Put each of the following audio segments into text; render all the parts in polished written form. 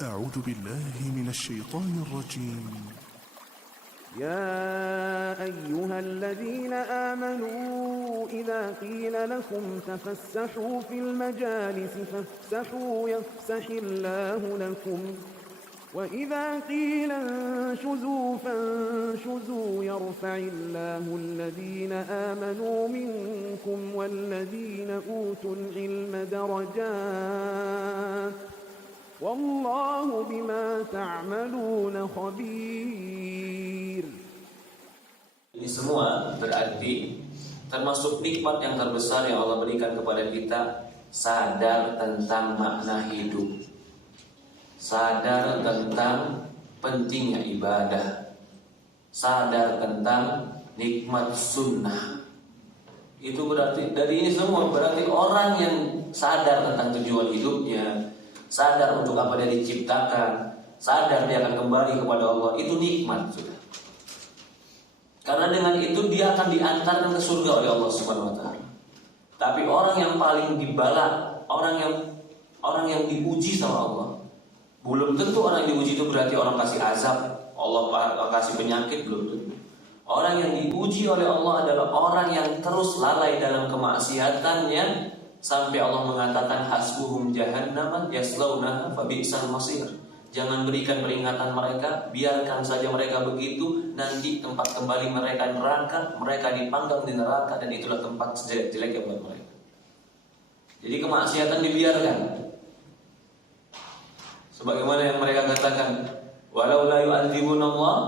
أعوذ بالله من الشيطان الرجيم. يا أيها الذين آمنوا إذا قيل لكم تفسحوا في المجالس فافسحوا يفسح الله لكم وإذا قيل انشزوا فانشزوا يرفع الله الذين آمنوا منكم والذين أوتوا العلم درجات والله بما تعملون خبير. Ini semua berarti termasuk nikmat yang terbesar yang Allah berikan kepada kita, sadar tentang makna hidup, sadar tentang pentingnya ibadah, sadar tentang nikmat sunnah. Itu berarti dari ini semua berarti orang yang sadar tentang tujuan hidupnya, sadar untuk apa dia diciptakan, sadar dia akan kembali kepada Allah, itu nikmat sudah. Karena dengan itu dia akan diantarkan ke surga oleh Allah Subhanahu wa taala. Tapi orang yang paling dibala, orang yang diuji sama Allah, belum tentu orang yang diuji itu berarti orang kasih azab, Allah kasih penyakit, belum tentu. Orang yang diuji oleh Allah adalah orang yang terus lalai dalam kemaksiatannya sampai Allah mengatakan hasbuhum jahannam yaslaunaha fabi'sal masir. Jangan berikan peringatan mereka, biarkan saja mereka begitu, nanti tempat kembali mereka neraka, mereka dipanggang di neraka dan itulah tempat jelek yang buat mereka. Jadi kemaksiatan dibiarkan. Sebagaimana yang mereka katakan, walau la yu'adzibunallah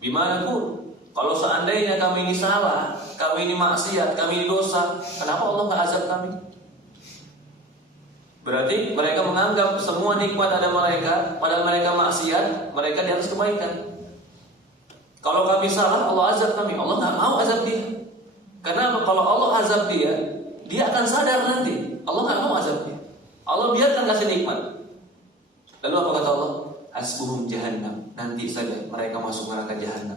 bima naqul. Kalau seandainya kami ini salah, kami ini maksiat, kami ini dosa, kenapa Allah enggak azab kami? Berarti mereka menganggap semua nikmat ada mereka, padahal mereka maksiat, mereka di atas kebaikan. Kalau kami salah, Allah azab kami. Allah enggak mau azab dia. Karena kalau Allah azab dia, dia akan sadar nanti. Allah enggak mau azab dia. Allah biarkan kasih nikmat. Lalu apa kata Allah? Hasbuhum jahannam. Nanti saja mereka masuk neraka jahannam.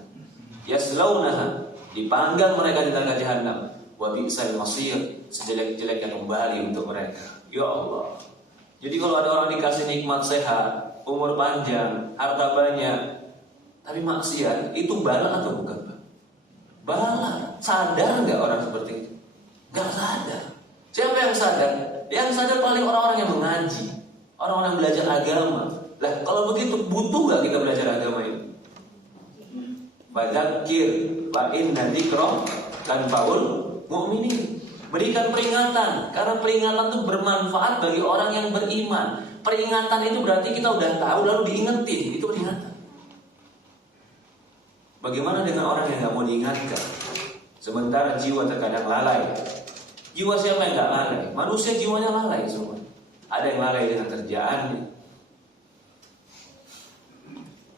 Yaslaunaha, dipanggang mereka di neraka jahannam. Wa bi'sal masir, sejelek-jeleknya kembali untuk mereka. Ya Allah. Jadi kalau ada orang dikasih nikmat sehat, umur panjang, harta banyak, tapi maksiat, itu bala atau bukan? Bala. Sadar nggak orang seperti itu? Nggak sadar. Siapa yang sadar? Yang sadar paling orang-orang yang mengaji, orang-orang yang belajar agama. Lah kalau begitu butuh nggak kita belajar agama ini? Fadzakir fa inna dzikra tanfa'ul mu'minin. Berikan peringatan, karena peringatan itu bermanfaat bagi orang yang beriman. Peringatan itu berarti kita udah tahu lalu diingetin, itu peringatan. Bagaimana dengan orang yang nggak mau diingatkan? Sementara jiwa terkadang lalai. Jiwa siapa yang nggak lalai? Manusia jiwanya lalai semua. Ada yang lalai dengan kerjaannya,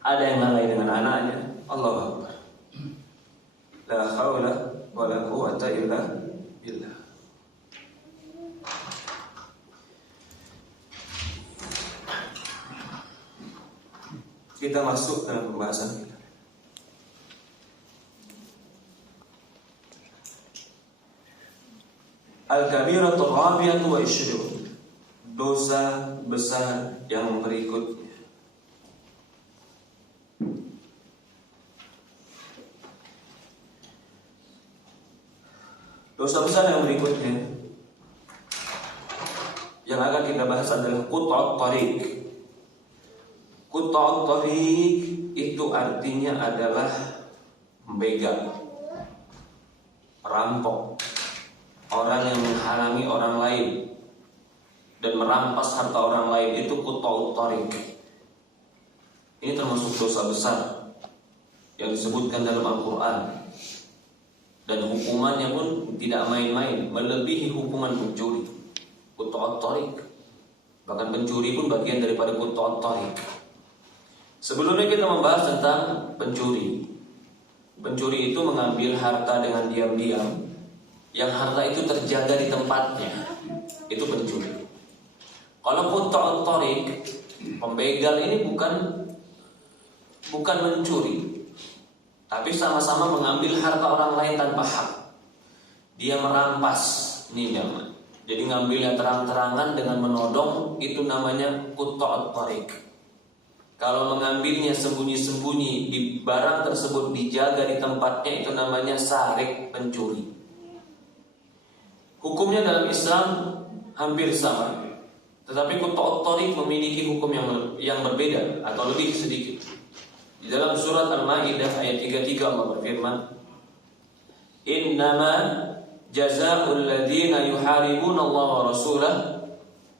ada yang lalai dengan anaknya. Allahu Akbar. La haula wala quwwata illa billah. Kita masuk dalam pembahasan kita. Al-kabiratul rabi'atu wa isyrun. Dosa besar yang berikutnya. Dosa besar yang berikutnya yang akan kita bahas adalah qut'ut thariq. Qut'ut thariq itu artinya adalah membegal, perampok, orang yang menghalangi orang lain dan merampas harta orang lain, itu qut'ut thariq. Ini termasuk dosa besar yang disebutkan dalam Al-Quran. Dan hukumannya pun tidak main-main, melebihi hukuman pencuri. Qut'ut thariq. Bahkan pencuri pun bagian daripada qut'ut thariq. Sebelumnya kita membahas tentang pencuri. Pencuri itu mengambil harta dengan diam-diam, yang harta itu terjaga di tempatnya. Itu pencuri. Kalau qut'ut thariq, pembegal ini bukan mencuri, tapi sama-sama mengambil harta orang lain tanpa hak. Dia merampas, ini nyaman. Jadi ngambilnya terang-terangan dengan menodong, itu namanya qut'ut thariq. Kalau mengambilnya sembunyi-sembunyi, di barang tersebut dijaga di tempatnya, itu namanya sarik, pencuri. Hukumnya dalam Islam hampir sama, tetapi kutub Tariq memiliki hukum yang berbeda atau lebih sedikit. Di dalam surat Al-Maidah ayat 33 Allah berfirman, "Innama jazaa'ul ladzina yuharibuna Allah wa rasulahu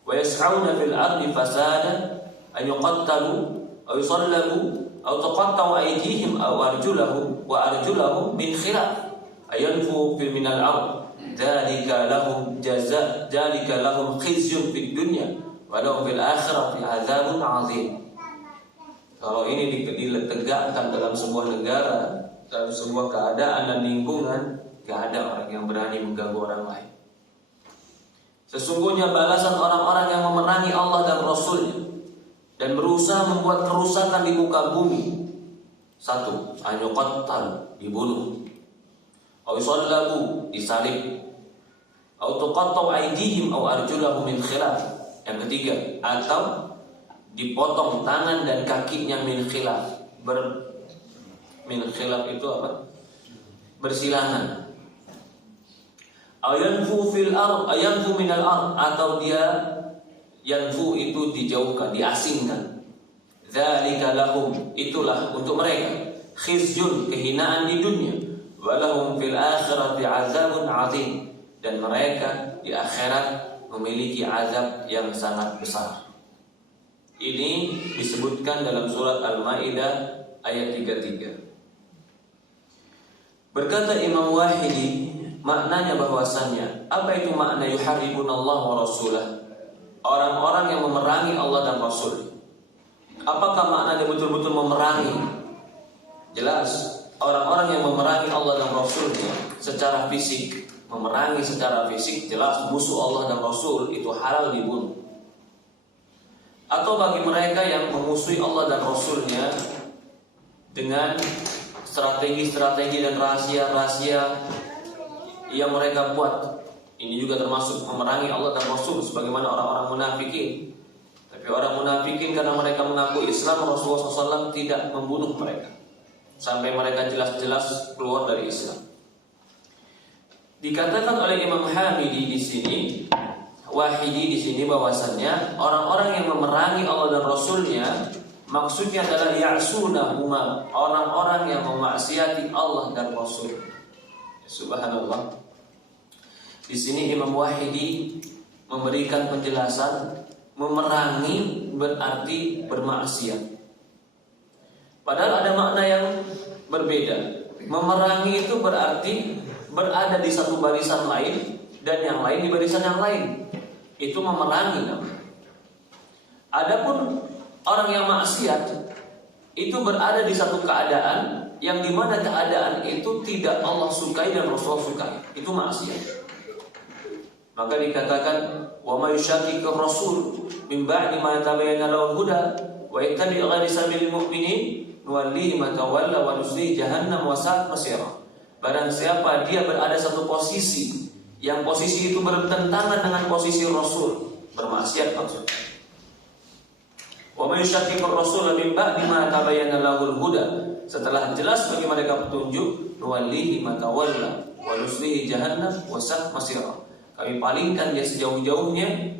wa yas'auna fil ardi fasada an yuqattalu aw yusallabu aw tuqatta'u aydihim aw arjuluhum min khilaf ayanfu fil minal ard dzalika lahum khizyun fid dunya wa lahum fil akhirati 'adzabun 'adzim." Kalau ini ditegakkan dalam sebuah negara, dalam sebuah keadaan dan lingkungan, gak ada orang yang berani mengganggu orang lain. Sesungguhnya balasan orang-orang yang memerangi Allah dan Rasul-Nya dan berusaha membuat kerusakan di muka bumi, satu, anyuqattal, dibunuh, au yusallabu, disalib, au tuqatta'u aydihim aw arjuluhum min khilaf, yang ketiga, atau dipotong tangan dan kakinya min khilaf. Min khilaf itu apa? Bersilangan. Ayanfu fil ard, ayanfu minal ard, atau dia yanfu itu dijauhkan, diasingkan. Dzalika lahum, itulah untuk mereka, khizyun, kehinaan di dunia, wa lahum fil akhirati 'adzabun 'adzim, dan mereka di akhirat memiliki azab yang sangat besar. Ini disebutkan dalam surat Al-Maidah ayat 33. Berkata Imam Wahidi, maknanya bahwasannya, apa itu makna yuharibunallah wa rasulah? Orang-orang yang memerangi Allah dan Rasul. Apakah makna dia betul-betul memerangi? Jelas, orang-orang yang memerangi Allah dan Rasulnya secara fisik, memerangi secara fisik, jelas musuh Allah dan Rasul itu halal dibunuh. Atau bagi mereka yang memusuhi Allah dan Rasulnya dengan strategi-strategi dan rahasia-rahasia yang mereka buat, ini juga termasuk memerangi Allah dan Rasul, sebagaimana orang-orang munafikin. Tapi orang munafikin karena mereka mengaku Islam, Rasulullah SAW tidak membunuh mereka sampai mereka jelas-jelas keluar dari Islam. Dikatakan oleh Imam Hamidi di sini, Wahidi di sini, bahwasannya orang-orang yang memerangi Allah dan Rasulnya, maksudnya adalah ya'sunahuma, orang-orang yang memaksiati Allah dan Rasul. Subhanallah. Di sini Imam Wahidi memberikan penjelasan, memerangi berarti bermaksiat. Padahal ada makna yang berbeda. Memerangi itu berarti berada di satu barisan lain dan yang lain di barisan yang lain. Itu memerangi namanya. Adapun orang yang maksiat itu berada di satu keadaan yang dimana keadaan itu tidak Allah sukai dan Rasulullah sukai. Itu maksiat. Maka dikatakan, wa may yushaqiqir rasul min ba'di ma tabayyana lahu huda wa yattabi' ghayra sabilil mu'minin nuwallihi ma tawalla wa nuslihi jahannam wa sa'at masira. Barang siapa dia berada satu posisi yang posisi itu bertentangan dengan posisi Rasul, bermaksiat maksudnya. Wa may yushaqiqir rasul min ba'di ma tabayyana lahu huda, setelah jelas bagi mereka petunjuk, nuwallihi ma tawalla wa nuslihi jahannam wa sa'at masira. Kami palingkan dia sejauh-jauhnya,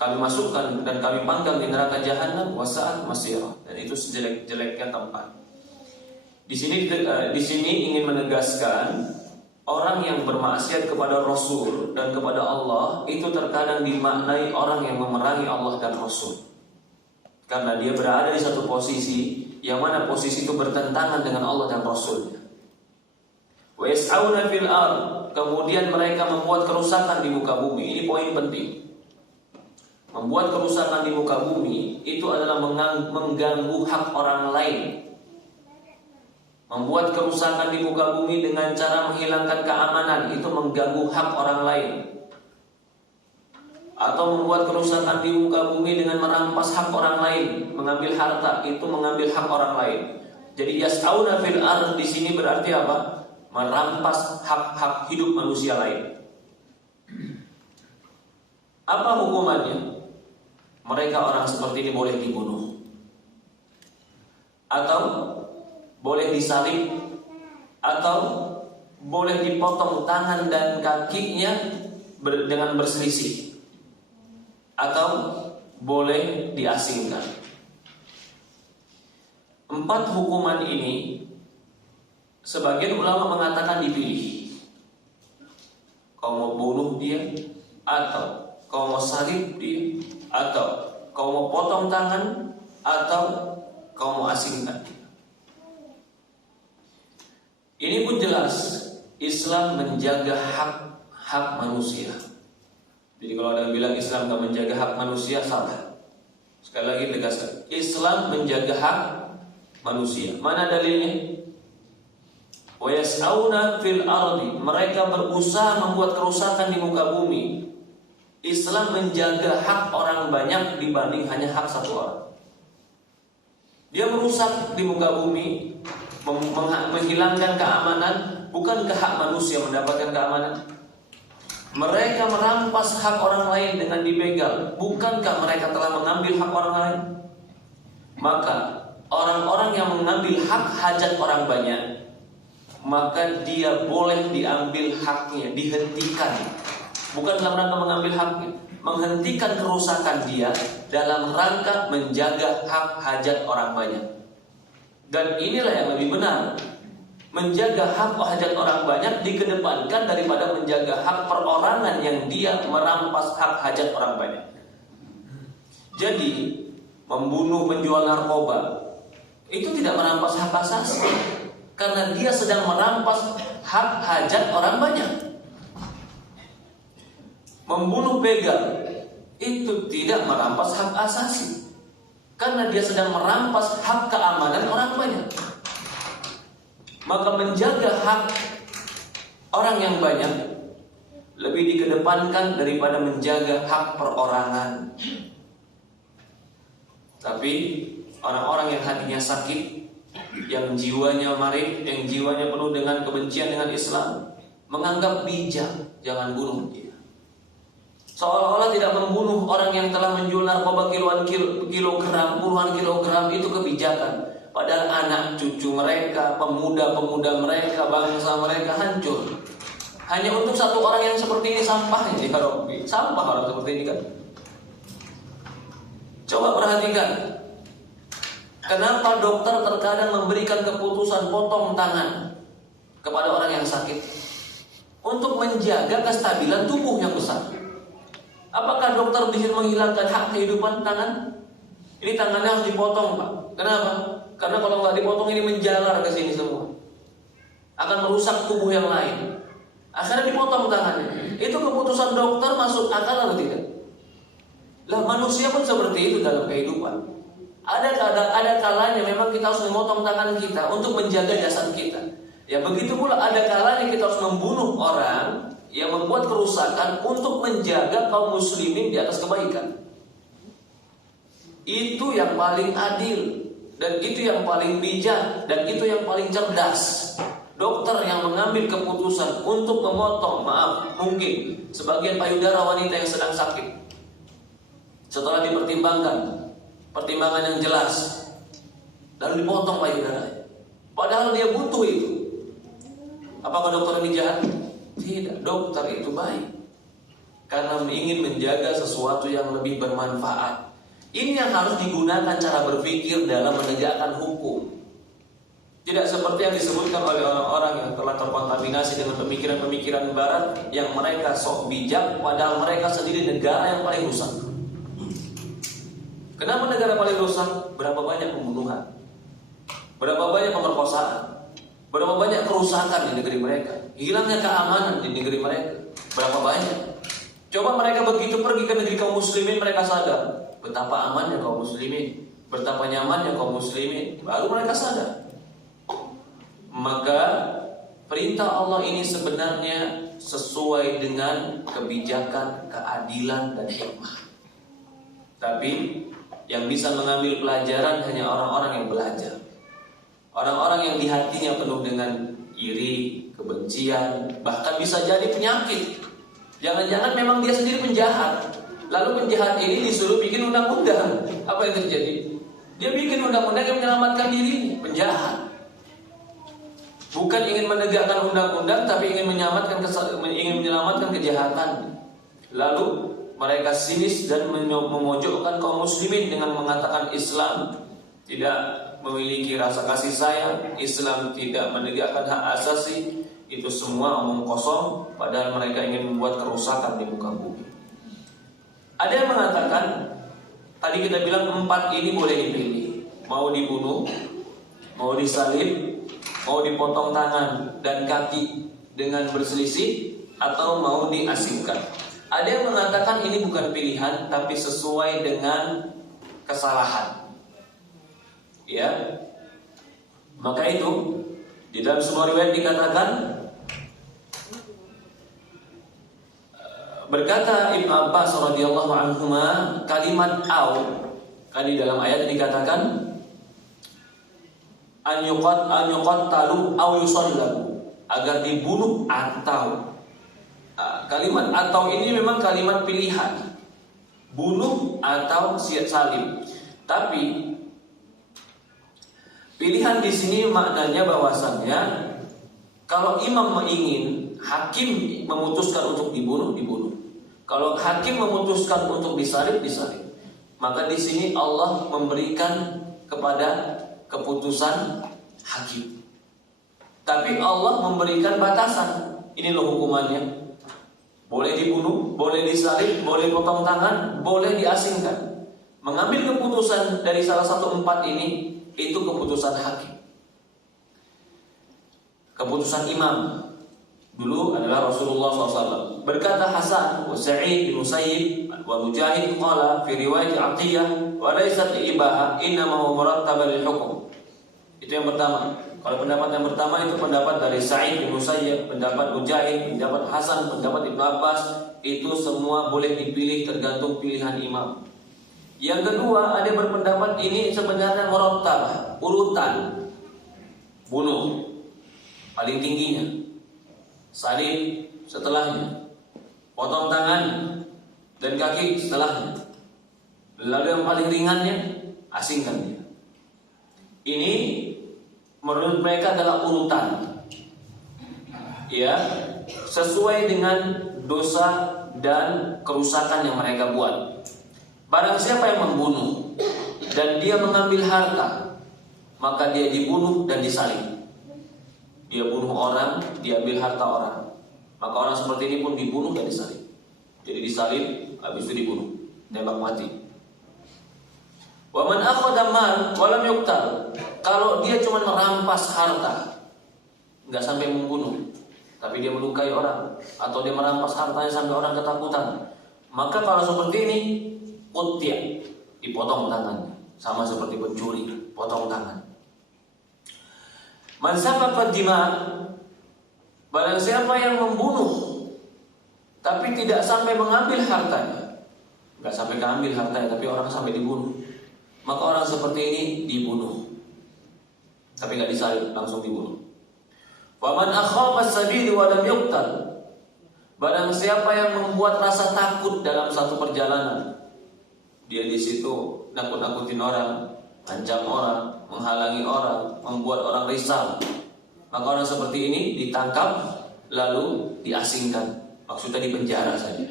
kami masukkan dan kami panggang di neraka jahanam, wasaat masirah, dan itu sejelek-jeleknya tempat. Di sini ingin menegaskan, orang yang bermaksiat kepada Rasul dan kepada Allah itu terkadang dimaknai orang yang memerangi Allah dan Rasul, karena dia berada di satu posisi yang mana posisi itu bertentangan dengan Allah dan Rasulnya. Wa yas'auna fil ard, kemudian mereka membuat kerusakan di muka bumi. Ini poin penting. Membuat kerusakan di muka bumi itu adalah mengganggu hak orang lain. Membuat kerusakan di muka bumi dengan cara menghilangkan keamanan itu mengganggu hak orang lain. Atau membuat kerusakan di muka bumi dengan merampas hak orang lain, mengambil harta, itu mengambil hak orang lain. Jadi yas'auna fil ard di sini berarti apa? Merampas hak-hak hidup manusia lain. Apa hukumannya? Mereka orang seperti ini boleh dibunuh. atau boleh disalib, atau boleh dipotong tangan dan kakinya dengan berselisih, atau boleh diasingkan. 4 hukuman ini sebagian ulama mengatakan dipilih. Kau mau bunuh dia, atau kau mau salib dia, atau kau mau potong tangan, atau kau mau asingkan dia. Ini pun jelas Islam menjaga hak manusia. Jadi kalau ada yang bilang Islam tidak menjaga hak manusia, salah. Sekali lagi tegaskan, Islam menjaga hak manusia. Mana dalilnya? Wa yas'auna fil ardi, mereka berusaha membuat kerusakan di muka bumi. Islam menjaga hak orang banyak dibanding hanya hak satu orang. Dia merusak di muka bumi, menghilangkan keamanan. Bukankah hak manusia mendapatkan keamanan? Mereka merampas hak orang lain dengan dibegal. Bukankah mereka telah mengambil hak orang lain? Maka orang-orang yang mengambil hak hajat orang banyak, maka dia boleh diambil haknya, dihentikan. Bukan dalam rangka mengambil haknya, menghentikan kerusakan dia dalam rangka menjaga hak hajat orang banyak. Dan inilah yang lebih benar. Menjaga hak hajat orang banyak dikedepankan daripada menjaga hak perorangan yang dia merampas hak hajat orang banyak. Jadi membunuh, menjual narkoba itu tidak merampas hak asasi, karena dia sedang merampas hak hajat orang banyak. Membunuh begal itu tidak merampas hak asasi, karena dia sedang merampas hak keamanan orang banyak. Maka menjaga hak orang yang banyak lebih dikedepankan daripada menjaga hak perorangan. Tapi orang-orang yang hatinya sakit, yang jiwanya marit, yang jiwanya penuh dengan kebencian dengan Islam, menganggap bijak, jangan bunuh dia. Seolah-olah tidak membunuh orang yang telah menjual narkoba kilogram, puluhan kilogram itu kebijakan. Padahal anak cucu mereka, pemuda-pemuda mereka, bangsa mereka hancur. Hanya untuk satu orang yang seperti ini sampahnya, ya Rabbi. Sampah orang seperti ini kan. Coba perhatikan, kenapa dokter terkadang memberikan keputusan potong tangan kepada orang yang sakit untuk menjaga kestabilan tubuh yang besar. Apakah dokter bisa menghilangkan hak kehidupan tangan? Ini tangannya harus dipotong, Pak. Kenapa? Karena kalau nggak dipotong ini menjalar ke sini semua, akan merusak tubuh yang lain. Akhirnya dipotong tangannya. Itu keputusan dokter masuk akal atau tidak? Lah manusia pun seperti itu dalam kehidupan. Ada kalanya memang kita harus memotong tangan kita untuk menjaga jasad kita. Ya begitu pula ada kalanya kita harus membunuh orang yang membuat kerusakan untuk menjaga kaum muslimin di atas kebaikan. Itu yang paling adil, dan itu yang paling bijak, dan itu yang paling cerdas. Dokter yang mengambil keputusan untuk memotong, mungkin sebagian payudara wanita yang sedang sakit, setelah dipertimbangkan, pertimbangan yang jelas, lalu dipotong payudaranya. Padahal dia butuh itu. Apakah dokter ini jahat? Tidak, dokter itu baik, karena ingin menjaga sesuatu yang lebih bermanfaat. Ini yang harus digunakan cara berpikir dalam menegakkan hukum. Tidak seperti yang disebutkan oleh orang-orang yang telah terkontaminasi dengan pemikiran-pemikiran barat, yang mereka sok bijak, padahal mereka sendiri negara yang paling rusak. Kenapa negara paling rusak? Berapa banyak pembunuhan, berapa banyak pemerkosaan, berapa banyak kerusakan di negeri mereka, hilangnya keamanan di negeri mereka, berapa banyak. Coba mereka begitu pergi ke negeri kaum muslimin, mereka sadar betapa amannya kaum muslimin, betapa nyamannya kaum muslimin, baru mereka sadar. Maka perintah Allah ini sebenarnya sesuai dengan kebijakan, keadilan, dan hikmah. Tapi yang bisa mengambil pelajaran hanya orang-orang yang belajar, orang-orang yang di hatinya penuh dengan iri, kebencian, bahkan bisa jadi penyakit. Jangan-jangan memang dia sendiri penjahat, lalu penjahat ini disuruh bikin undang-undang. Apa yang terjadi? Dia bikin undang-undang yang menyelamatkan dirinya, penjahat. Bukan ingin menegakkan undang-undang, tapi ingin menyelamatkan kejahatan. Lalu mereka sinis dan memojokkan kaum muslimin dengan mengatakan Islam tidak memiliki rasa kasih sayang, Islam tidak menegakkan hak asasi. Itu semua omong kosong, padahal mereka ingin membuat kerusakan di muka bumi. Ada yang mengatakan, tadi kita bilang 4 ini boleh dipilih, mau dibunuh, mau disalib, mau dipotong tangan dan kaki dengan berselisih, atau mau diasingkan. Ada yang mengatakan ini bukan pilihan, tapi sesuai dengan kesalahan. Ya, maka itu di dalam sebuah riwayat dikatakan, berkata Ibnu Abbas radhiyallahu anhuma, kalimat au kan di dalam ayat dikatakan an yuqattalu aw yusallabu, agar dibunuh atau kalimat atau ini memang kalimat pilihan, bunuh atau salib. Tapi pilihan di sini maknanya bahwasannya kalau imam ingin, hakim memutuskan untuk dibunuh, dibunuh. Kalau hakim memutuskan untuk disalib, disalib. Maka di sini Allah memberikan kepada keputusan hakim. Tapi Allah memberikan batasan. Ini loh hukumannya. Boleh dibunuh, boleh disalib, boleh potong tangan, boleh diasingkan. Mengambil keputusan dari salah satu 4 ini, itu keputusan hakim. Keputusan imam dulu adalah Rasulullah SAW. Berkata Hasan wa Sa'id bin Musayyib wa Mujahid qala fi riwayat Atiyah wa laysat ibaha innama huwa murattab lil hukm. Itu yang pertama. Kalau pendapat yang pertama itu pendapat dari Sa'id bin Musayyib, pendapat Mujahid, pendapat Hasan, pendapat Ibnu Abbas, itu semua boleh dipilih tergantung pilihan imam. Yang kedua, ada berpendapat ini sebenarnya murattab, urutan. Bunuh paling tingginya, salib setelahnya, potong tangan dan kaki setelahnya, lalu yang paling ringannya asingkan dia. Ini menurut mereka adalah urutan, ya, sesuai dengan dosa dan kerusakan yang mereka buat. Barang siapa yang membunuh dan dia mengambil harta, maka dia dibunuh dan disalib. Dia bunuh orang, dia ambil harta orang, maka orang seperti ini pun dibunuh dan disalib. Jadi disalib, habis itu dibunuh, tembak mati. Wa man akhadha mal wa lam yuqtal. Kalau dia cuma merampas harta, enggak sampai membunuh, tapi dia melukai orang atau dia merampas hartanya sampai orang ketakutan, maka kalau seperti ini qutya, dipotong tangannya, sama seperti pencuri, potong tangan. Man safaqa dima, barang siapa yang membunuh tapi tidak sampai mengambil hartanya, enggak sampai mengambil hartanya tapi orang sampai dibunuh, maka orang seperti ini dibunuh, tapi enggak disalib, langsung dibunuh. Wa man akhafa as-sabil wa lam yuqtal, barang siapa yang membuat rasa takut dalam satu perjalanan, dia di situ nakut-nakutin orang, ancam orang, menghalangi orang, membuat orang risau, maka orang seperti ini ditangkap lalu diasingkan, maksudnya dipenjara saja.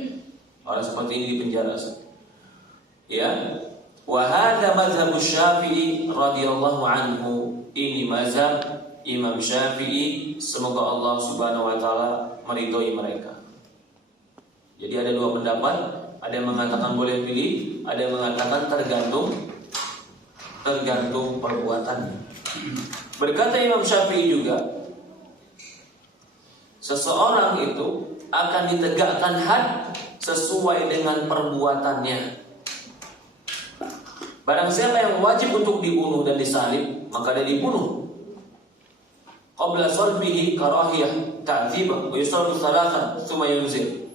Orang seperti ini dipenjara saja. Ya, wa hadza mazhab Syafi'i radhiyallahu anhu. Ini mazhab Imam Syafi'i, semoga Allah Subhanahu wa taala meridhoi mereka. Jadi ada 2 pendapat, ada yang mengatakan boleh pilih, ada yang mengatakan tergantung perbuatannya. Berkata Imam Syafi'i juga, seseorang itu akan ditegakkan had sesuai dengan perbuatannya. Barang siapa yang wajib untuk dibunuh dan disalib, maka dia dibunuh. Qabla salbihi karahiyah ta'dzib wa yusallu salatan tsumma yunzil.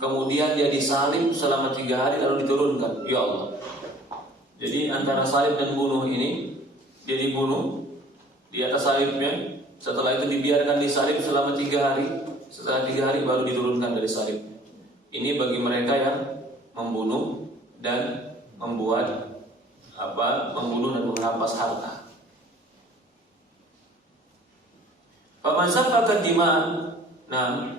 Kemudian dia disalib selama 3 hari lalu diturunkan. Ya Allah. Jadi antara salib dan bunuh ini, dia dibunuh di atas salibnya, setelah itu dibiarkan disalib selama 3 hari. Setelah 3 hari baru diturunkan dari salib. Ini bagi mereka yang membunuh dan membuat membunuh dan merampas harta. Faman safaka dima, nah,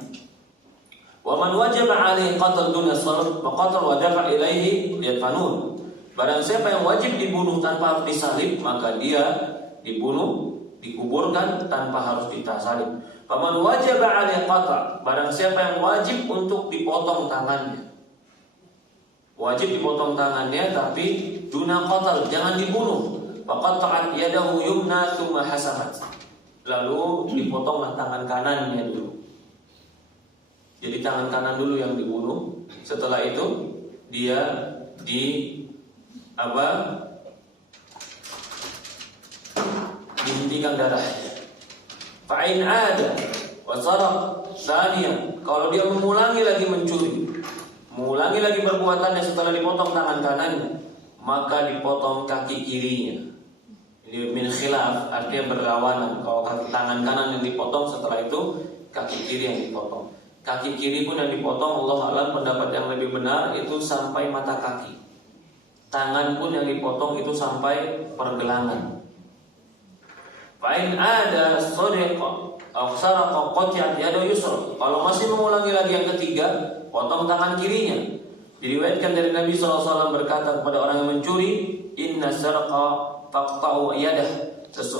wa man wajaba alaihi qatl duna sarf wa qatl wa dafa ilaihi yadfanun. Barang siapa yang wajib dibunuh tanpa harus disalib, maka dia dibunuh, dikuburkan tanpa harus ditasalib. Faman wajaba alaihi qatl, barang siapa yang wajib untuk dipotong tangannya. Wajib dipotong tangannya tapi duna qatl, jangan dibunuh. Faqatta'at yadahu yumna tsumma hasabat. Lalu dipotonglah tangan kanannya dulu. Jadi tangan kanan dulu yang dibunuh. Setelah itu dia dihentikan darahnya. Fa'in ada wa saraq tsaniyan, kalau dia mengulangi lagi mencuri, mengulangi lagi perbuatannya setelah dipotong tangan kanannya, maka dipotong kaki kirinya. Ini min khilaf, artinya berlawanan. Kalau tangan kanan yang dipotong, setelah itu kaki kiri yang dipotong. Kaki kiri pun yang dipotong, Allah alam, pendapat yang lebih benar itu sampai mata kaki. Tangan pun yang dipotong itu sampai pergelangan. Fa'in ada sadiqa aw saraqa qati'at yadu yusra. Kalau masih mengulangi lagi yang ketiga, potong tangan kirinya. Diriwayatkan dari Nabi SAW berkata kepada orang yang mencuri, inna saraqa faqta'u yadah.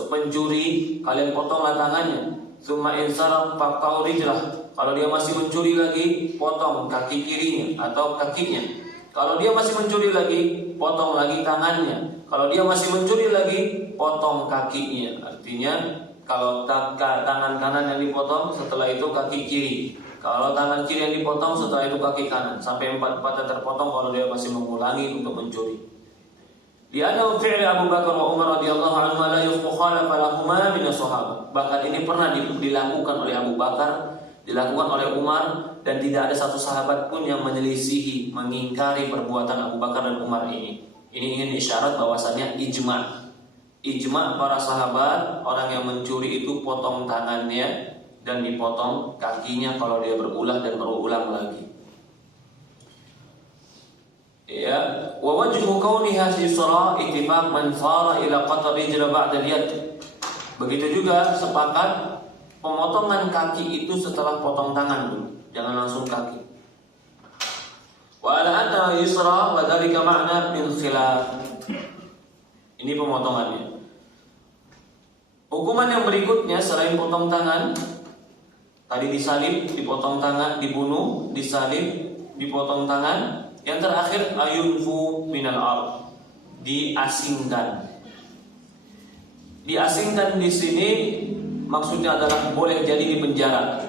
Pencuri, kalian potonglah tangannya. Tsumma in saraq faqta'u rijlah. Kalau dia masih mencuri lagi, potong kaki kirinya atau kakinya. Kalau dia masih mencuri lagi, potong lagi tangannya. Kalau dia masih mencuri lagi, potong kakinya. Artinya kalau tangan kanan yang dipotong, setelah itu kaki kiri. Kalau tangan kiri yang dipotong, setelah itu kaki kanan. Sampai empat-empatnya terpotong kalau dia masih mengulangi untuk mencuri. Di anna fi'li Abu Bakar wa Umar radhiyallahu anhu la yukhalafa lahuma min as-sahabah. Bahkan ini pernah dilakukan oleh Abu Bakar, dilakukan oleh Umar, dan tidak ada satu sahabat pun yang menyelisihi, mengingkari perbuatan Abu Bakar dan Umar ini. Ini ingin isyarat bahwasannya ijma para sahabat, orang yang mencuri itu potong tangannya dan dipotong kakinya kalau dia berulah dan berulang lagi. Ya, wa wajhu kauniha yusra ittifaq man fara ila qatl rijla ba'da al-yad. Begitu juga sepakat pemotongan kaki itu setelah potong tangan dulu, jangan langsung kaki. Wa ala anna yusra wa dzalika ma'na min khilaf. Ini pemotongannya. Hukuman yang berikutnya selain potong tangan, tadi disalib, dipotong tangan, dibunuh, disalib, dipotong tangan. Yang terakhir ayunfu minal ard, diasingkan. Diasingkan di sini maksudnya adalah boleh jadi di penjara.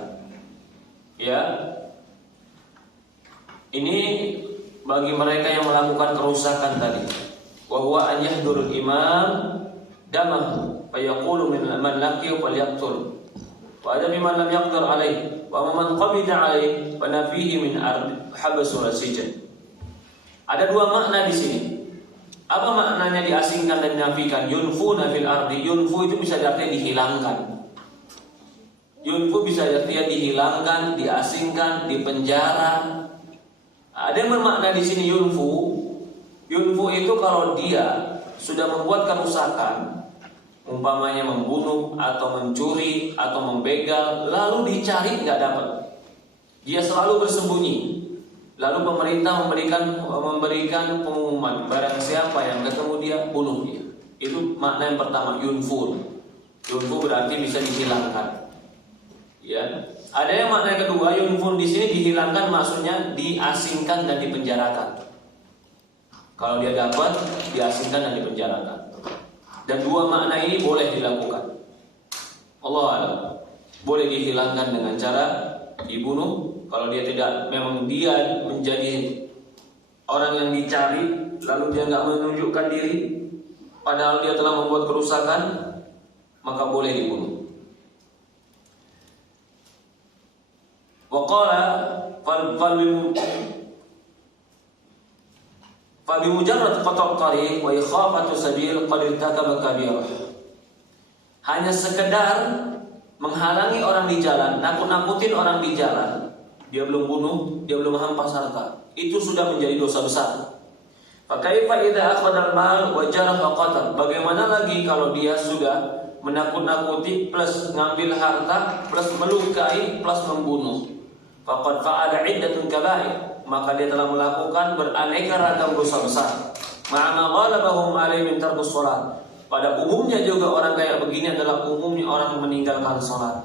Ya. Ini bagi mereka yang melakukan kerusakan tadi. Wa huwa an yahdurul imam damahu fa yaqulu man laqiya falyaqtul. Wa ada mimman lam yaqdir alaih wa man qabida alaih fa nafihi min ard habasu rasijan. Ada dua makna di sini. Apa maknanya diasingkan dan dinafikan? Yunfuna fil ardi. Yunfu itu bisa artinya dihilangkan. Yunfu bisa artinya dihilangkan, diasingkan, dipenjara. Ada yang bermakna di sini yunfu. Yunfu itu kalau dia sudah membuat kerusakan, umpamanya membunuh atau mencuri atau membegal, lalu dicari nggak dapat, dia selalu bersembunyi. Lalu pemerintah memberikan pengumuman, barang siapa yang ketemu dia, bunuh dia. Itu makna yang pertama, yunfur. Yunfur berarti bisa dihilangkan. Ya. Ada yang makna yang kedua, yunfur di sini dihilangkan maksudnya diasingkan dan dipenjarakan. Kalau dia dapat, diasingkan dan dipenjarakan. Dan dua makna ini boleh dilakukan. Allah a'lam. Boleh dihilangkan dengan cara dibunuh. Kalau dia tidak, memang dia menjadi orang yang dicari, lalu dia nggak menunjukkan diri, padahal dia telah membuat kerusakan, maka boleh dibunuh. Waqala fa bimujarrad qata' tariq wa ikhafatu sabil qad irtakaba kabirah. Hanya sekedar menghalangi orang di jalan, nakut-nakutin orang di jalan. Dia belum bunuh, dia belum hampas harta. Itu sudah menjadi dosa besar. Fakaifa idza akhadha al-mal wa jaraha qatal. Bagaimana lagi kalau dia sudah menakut-nakuti plus ngambil harta plus melukai plus membunuh. Faqad fa'ala iddatun kaba'ir, maka dia telah melakukan beraneka ragam dosa besar. Ma'ama ghalabahum 'alaihi min tarkus shalah. Pada umumnya juga orang kayak begini adalah umumnya orang yang meninggalkan salat.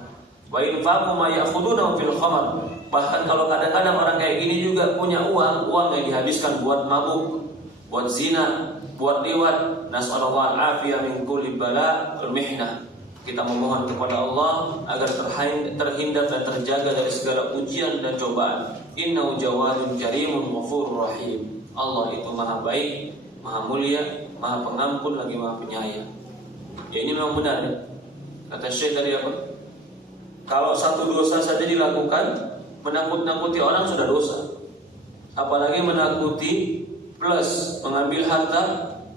Wa in faqu ma ya'khuduna fil khamar. Bahkan kalau kadang-kadang orang kayak gini juga punya uang yang dihabiskan buat mabuk, buat zina, buat liwat. Nas'alullah al-afiyah min kulli bala wal mihnah. Kita memohon kepada Allah agar terhindar dan terjaga dari segala ujian dan cobaan. Innahu jawadun karimun ghafurur rahim. Allah itu maha baik, maha mulia, maha pengampun lagi maha penyayang. Ya ini memang benar ya. Kata Syekh tadi apa? Kalau satu dosa saja dilakukan, menakut-nakuti orang sudah dosa. Apalagi menakuti plus mengambil harta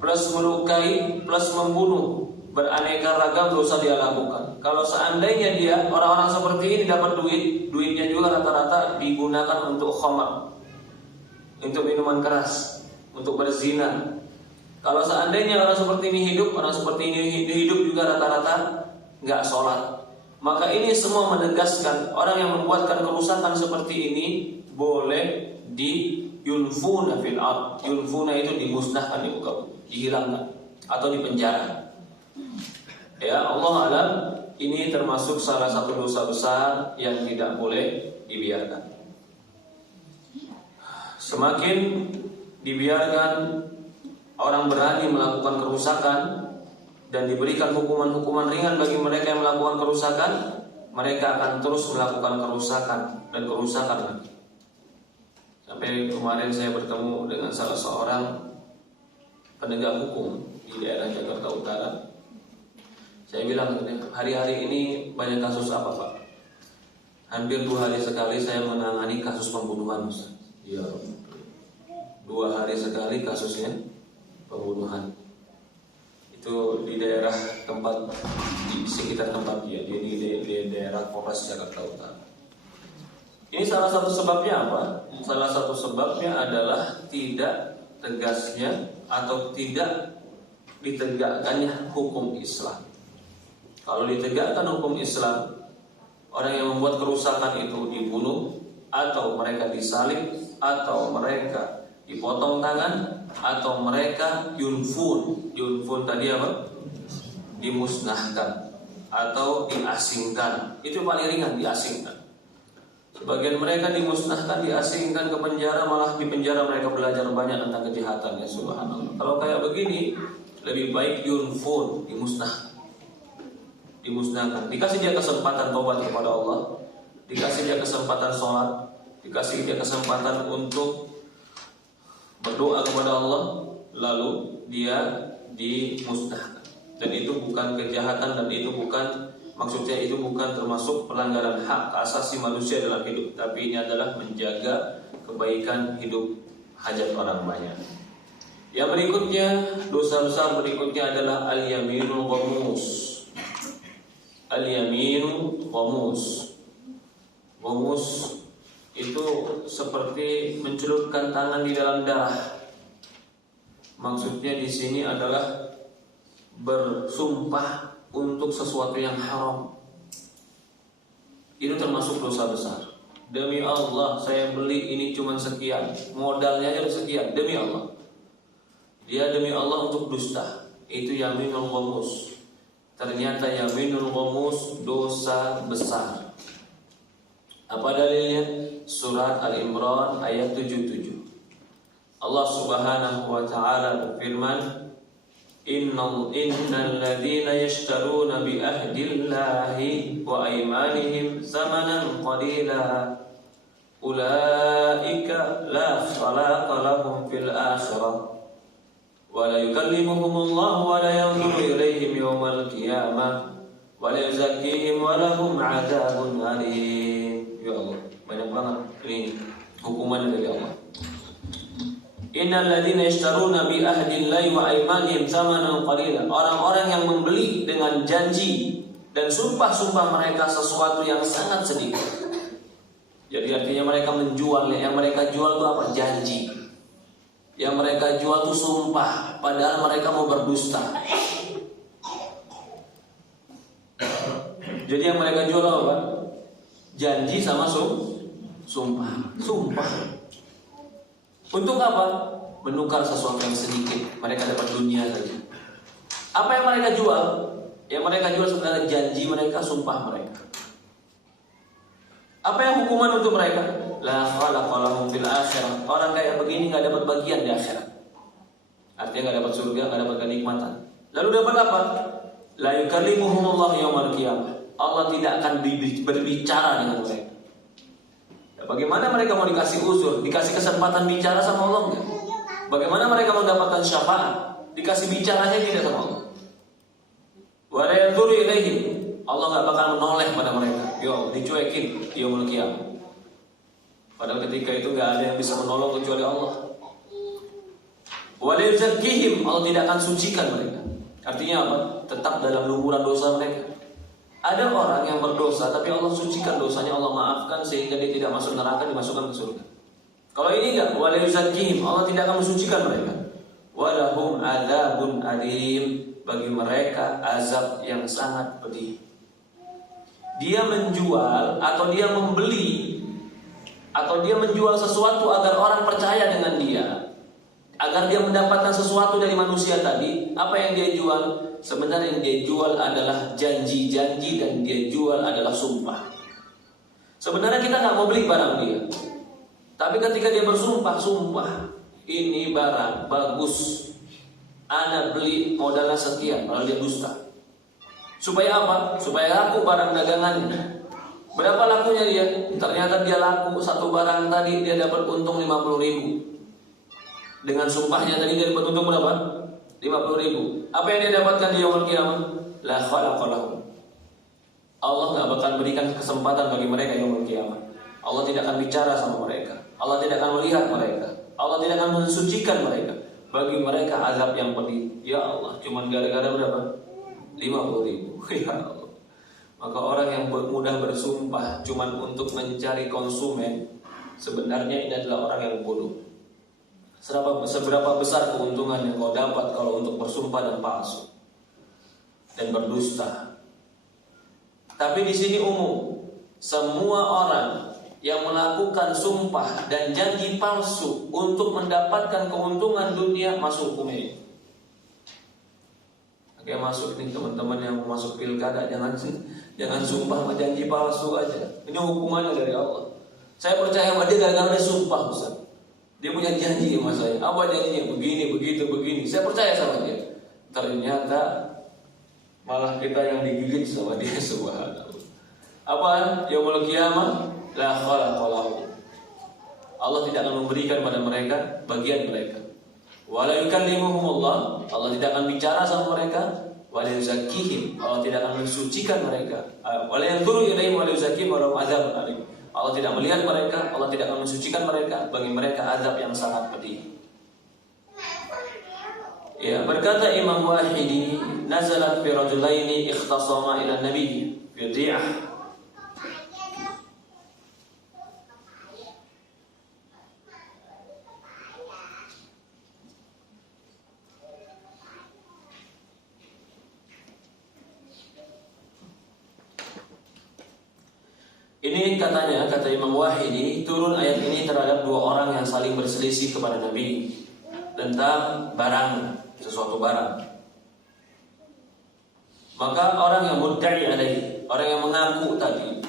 plus melukai plus membunuh. Beraneka ragam dosa dia lakukan. Kalau seandainya dia orang-orang seperti ini dapat duitnya juga rata-rata digunakan untuk khamar, untuk minuman keras, untuk berzina. Kalau seandainya orang seperti ini hidup, orang seperti ini hidup juga rata-rata nggak sholat. Maka ini semua menegaskan orang yang membuatkan kerusakan seperti ini boleh yunfuna fil ard. Yunfuna itu dimusnahkan di muka bumi, dihilangkan atau dipenjara. Ya Allah alam, ini termasuk salah satu dosa besar yang tidak boleh dibiarkan. Semakin dibiarkan orang berani melakukan kerusakan dan diberikan hukuman-hukuman ringan bagi mereka yang melakukan kerusakan, mereka akan terus melakukan kerusakan dan kerusakan lagi. Sampai kemarin saya bertemu dengan salah seorang penegak hukum di daerah Jakarta Utara. Saya bilang, hari-hari ini banyak kasus apa Pak? Hampir 2 hari sekali saya menangani kasus pembunuhan Ustaz. Ya, 2 hari sekali kasusnya pembunuhan. Itu di daerah tempat, di sekitar tempat dia, di daerah Polres Jakarta Utara. Ini salah satu sebabnya apa? Salah satu sebabnya adalah tidak tegasnya atau tidak ditegakkannya hukum Islam. Kalau ditegakkan hukum Islam, orang yang membuat kerusakan itu dibunuh, atau mereka disalib, atau mereka dipotong tangan, atau mereka yunfun. Yunfun tadi apa? Dimusnahkan atau diasingkan. Itu paling ringan, diasingkan. Sebagian mereka dimusnahkan, diasingkan ke penjara, malah di penjara mereka belajar banyak tentang kejahatannya. Subhanallah. Kalau kayak begini, lebih baik yunfun, dimusnahkan. Dikasih dia kesempatan tobat kepada Allah, dikasih dia kesempatan sholat, dikasih dia kesempatan untuk berdoa kepada Allah, lalu dia dimusnahkan. Dan itu bukan kejahatan, dan itu bukan, maksudnya itu bukan termasuk pelanggaran hak asasi manusia dalam hidup, tapi ini adalah menjaga kebaikan hidup hajat orang banyak. Yang berikutnya, dosa besar berikutnya adalah al-yaminul ghamus. Al-yaminu ghamus. Ghamus itu seperti mencelupkan tangan di dalam darah. Maksudnya di sini adalah bersumpah untuk sesuatu yang haram. Itu termasuk dosa besar. Demi Allah saya beli ini cuma sekian, modalnya aja sekian, demi Allah. Dia demi Allah untuk dusta. Itu yaminul ghamus. Ternyata yaminul ghamus dosa besar. Apa dalilnya? Surat Al-Imran ayat 77. Allah Subhanahu wa taala berfirman, Innal ladzina yashtaruna bi ahdillahi wa aymanihim zamanan qalila ulaika la khalaqa lahum fil akhirah wa la yukallimuhumullahu wa la yanzuru ilaihim yawmal qiyamah wa la yuzakkihim wa lahum 'adzabun alim. Ya Allah, banyak banget ini hukuman dari Allah. Innal ladzina yashtaruna bi ahdillahi wa aymanihim thamanan qalila. Orang-orang yang membeli dengan janji dan sumpah-sumpah mereka sesuatu yang sangat sedikit. Jadi artinya mereka menjual, yang mereka jual itu apa? Janji. Yang mereka jual tuh sumpah, padahal mereka mau berdusta. Jadi yang mereka jual apa? Janji sama sumpah. Untuk apa? Menukar sesuatu yang sedikit, mereka dapat dunia saja. Apa yang mereka jual? Yang mereka jual sebenarnya janji mereka, sumpah mereka. Apa yang hukuman untuk mereka? La khalaqa lahum fil akhirah. Orang kayak begini nggak dapat bagian di akhirat. Artinya nggak dapat surga, nggak dapat kenikmatan. Lalu dapat apa? La yukallimuhumullah yaumal qiyamah. Allah tidak akan berbicara dengan mereka. Ya, bagaimana mereka mau dikasih uzur, dikasih kesempatan bicara sama Allah enggak? Bagaimana mereka mendapatkan syafaat, dikasih bicaranya tidak sama Allah? Wa la yanzuru ilaihim. Allah nggak bakal menoleh pada mereka. Yo, dicuekin yaumul qiyamah. Padahal ketika itu nggak ada yang bisa menolong kecuali Allah. Wa la yuzakkihim. Allah tidak akan sucikan mereka. Artinya apa? Tetap dalam lumuran dosa mereka. Ada orang yang berdosa tapi Allah sucikan dosanya, Allah maafkan sehingga dia tidak masuk neraka, dimasukkan ke surga. Kalau ini enggak, wa la yuzakkihim. Allah tidak akan mensucikan mereka. Wa lahum adzabun alim. Bagi mereka azab yang sangat pedih. Dia menjual atau dia membeli atau dia menjual sesuatu agar orang percaya dengan dia, agar dia mendapatkan sesuatu dari manusia tadi. Apa yang dia jual? Sebenarnya yang dia jual adalah janji-janji dan dia jual adalah sumpah. Sebenarnya kita nggak mau beli barang dia, tapi ketika dia bersumpah, ini barang bagus, Ana beli modalnya sekian, kalau dia dusta. Supaya apa? Supaya laku barang dagangannya. Berapa lakunya dia? Ternyata dia laku satu barang tadi dia dapat untung 50.000. Dengan sumpahnya tadi dia dapat untung berapa? 50.000. Apa yang dia dapatkan di yaumul qiyamah? La khalaqa lahum. Allah nggak bakal berikan kesempatan bagi mereka yaumul qiyamah. Allah tidak akan bicara sama mereka. Allah tidak akan melihat mereka. Allah tidak akan mensucikan mereka. Bagi mereka azab yang pedih. Ya Allah, cuma gara-gara berapa? 50.000. Ya Allah. Maka orang yang mudah bersumpah cuma untuk mencari konsumen, sebenarnya ini adalah orang yang bodoh. Seberapa besar keuntungan yang kau dapat kalau untuk bersumpah dan palsu dan berdusta. Tapi di sini umum, semua orang yang melakukan sumpah dan janji palsu untuk mendapatkan keuntungan dunia masuk hukum ini. Oke, masuk nih teman-teman yang mau masuk pilkada, jangan sumpah sama janji palsu aja. Ini hukumannya dari Allah. Saya percaya sama dia gara-gara dia sumpah, Ustaz. Dia punya janji sama saya. Apa janjinya? Begini, begitu, begini. Saya percaya sama dia. Ternyata malah kita yang digigit sama dia, subhanallah. Apa? Yaumul qiyamah la khalaqa lahum. Allah tidak akan memberikan pada mereka bagian mereka. Wa la yukallimuhumullah. Allah tidak akan bicara sama mereka. Wa la yuzakkihim. Allah tidak akan mensucikan mereka. Wa la yanzuru ilaihim wa la yuzakkihim wa lahum adzabun alim. Allah tidak melihat mereka, Allah tidak akan mensucikan mereka. Bagi mereka azab yang sangat pedih. Ya, berkata Imam Wahidi, nazalat fi rajulaini ikhtasama ila nabi fi dhi'ah. Ini katanya, kata Imam Wahidi, turun ayat ini terhadap dua orang yang saling berselisih kepada Nabi tentang barang, sesuatu barang. Maka orang yang mudda'i alaihi, orang yang mengaku tadi,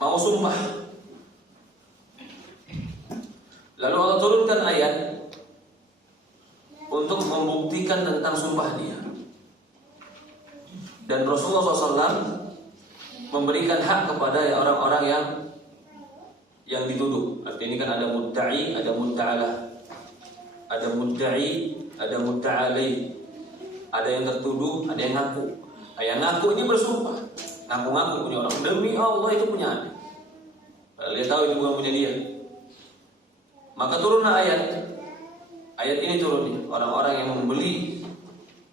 mau sumpah. Lalu Allah turunkan ayat untuk membuktikan tentang sumpah dia. Dan Rasulullah SAW memberikan hak kepada orang-orang yang dituduh. Artinya ini kan ada mudda'i, ada mudda'alah. Ada mudda'i, ada mudda'alai. Ada yang tertuduh, ada yang ngaku. Yang ngaku ini bersumpah. Ngaku-ngaku punya orang. Demi Allah itu punya anda. Padahal dia tahu itu bukan punya dia. Maka turunlah ayat. Ayat ini turun nih. Orang-orang yang membeli,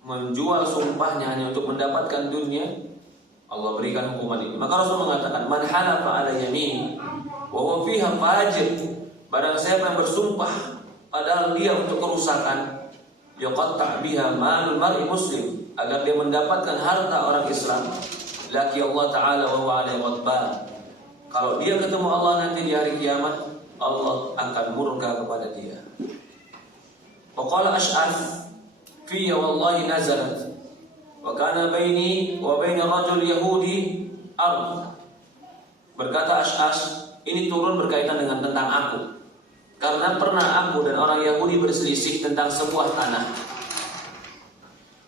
menjual sumpahnya hanya untuk mendapatkan dunia, Allah berikan hukuman ini. Maka Rasul mengatakan, man halafa ala yamin wa huwa fiha fajir, barang siapa yang bersumpah padahal dia untuk kerusakan, yaqatta' biha malul mar'i muslim, agar dia mendapatkan harta orang Islam, laki Allah Ta'ala wa huwa alaihi ghadban. Kalau dia ketemu Allah nanti di hari kiamat, Allah akan murka kepada dia. Wa qala Ash'ath fiyya wallahi nazalat wa kana baini wa baina rajul yahudi ard. Berkata Ash'ath, ini turun berkaitan dengan tentang aku, karena pernah aku dan orang Yahudi berselisih tentang sebuah tanah.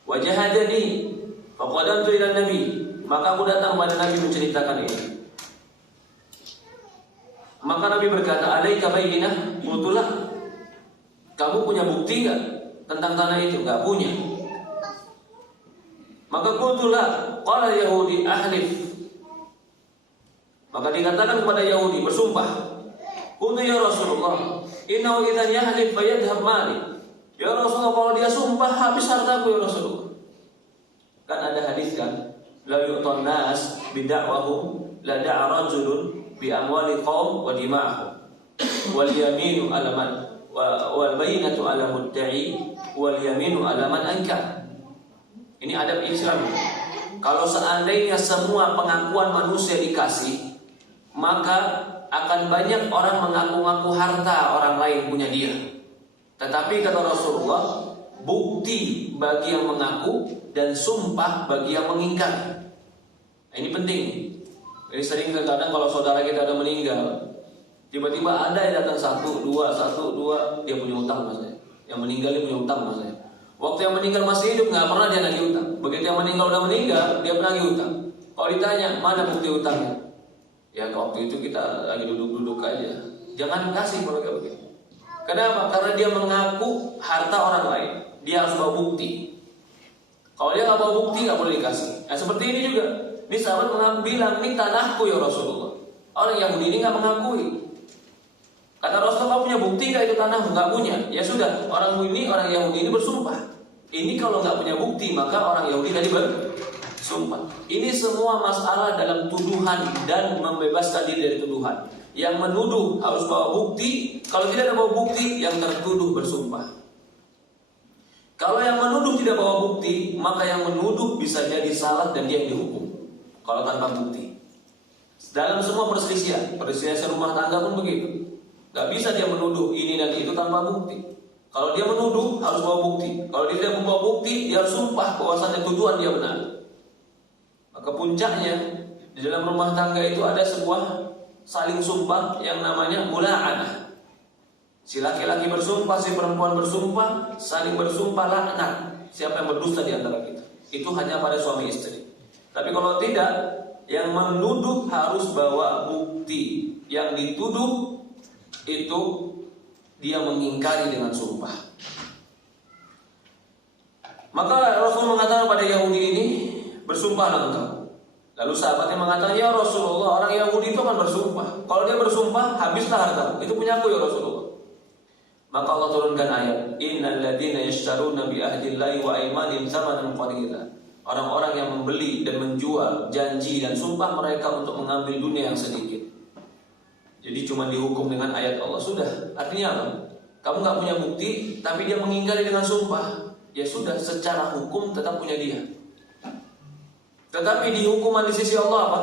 Wajahadani faqadamtu ila nabi, maka aku datang kepada Nabi menceritakan ini. Maka Nabi berkata, alaika bayyinah? Qultulah, kamu punya bukti enggak tentang tanah itu? Enggak punya. Maka qultulah, qala Yahudi ahlif. Maka dikatakan kepada Yahudi, bersumpah. Qultu ya Rasulullah, innahu idzan yahlif fayadhhab mali. Ya Rasulullah, kalau dia sumpah habis hartaku ya Rasulullah. Kan ada hadis kan, la yu'tan nas bid'awahum la da'a rajulun bi amwali qaum wa dima'ahum wal yaminu ala man wal bayyinatu ala mudda'i wal yaminu ala man ankar. Ini adab Islam. Kalau seandainya semua pengakuan manusia dikasih, maka akan banyak orang mengaku-ngaku harta orang lain punya dia. Tetapi kata Rasulullah, bukti bagi yang mengaku dan sumpah bagi yang mengingkar. Ini penting. Jadi sering kadang kalau saudara kita ada meninggal, tiba-tiba ada yang datang satu dua, dia punya utang mas saya. Yang meninggal dia punya utang mas saya. Waktu yang meninggal masih hidup nggak pernah dia nagih utang. Begitu yang meninggal udah meninggal, dia pernah nagih utang. Kalau ditanya mana bukti utangnya, ya waktu itu kita lagi duduk-duduk aja. Jangan kasih kalau kayak begitu. Kenapa? Karena dia mengaku harta orang lain. Dia harus bawa bukti. Kalau dia nggak bawa bukti nggak boleh dikasih. Nah seperti ini juga. Ini sahabat mengaku bilang, ini tanahku ya Rasulullah. Orang Yahudi ini nggak mengakui. Kata Rasulullah, punya bukti nggak itu tanahmu? Nggak punya. Ya sudah, orang Yahudi ini bersumpah. Ini kalau nggak punya bukti, maka orang Yahudi tadi bersumpah. Ini semua masalah dalam tuduhan dan membebaskan diri dari tuduhan. Yang menuduh harus bawa bukti. Kalau tidak ada bawa bukti, yang tertuduh bersumpah. Kalau yang menuduh tidak bawa bukti, maka yang menuduh bisa jadi salah dan dia yang dihukum. Kalau tanpa bukti. Dalam semua perselisihan rumah tangga pun begitu. Gak bisa dia menuduh ini dan itu tanpa bukti. Kalau dia menuduh harus bawa bukti. Kalau dia tidak membawa bukti, dia harus sumpah bahwasannya tuduhan dia benar. Maka puncaknya di dalam rumah tangga itu ada sebuah saling sumpah yang namanya mula'anah. Si laki-laki bersumpah, si perempuan bersumpah, saling bersumpah laknat. Siapa yang berdusta di antara kita? Itu hanya pada suami istri. Tapi kalau tidak, yang menuduh harus bawa bukti. Yang dituduh itu dia mengingkari dengan sumpah. Maka Rasul mengatakan pada Yahudi ini, bersumpahlah engkau. Lalu sahabatnya mengatakan, ya Rasulullah, orang Yahudi itu akan bersumpah. Kalau dia bersumpah, habislah hartamu. Itu punya aku ya Rasulullah. Maka Allah turunkan ayat, innal ladzina yashtaruna bi ahdillahi wa aymanihim tsamanan qalila. Orang-orang yang membeli dan menjual janji dan sumpah mereka untuk mengambil dunia yang sedikit. Jadi cuma dihukum dengan ayat Allah. Sudah, artinya apa? Kamu gak punya bukti, tapi dia mengingkari dengan sumpah. Ya sudah, secara hukum tetap punya dia. Tetapi di hukuman di sisi Allah apa?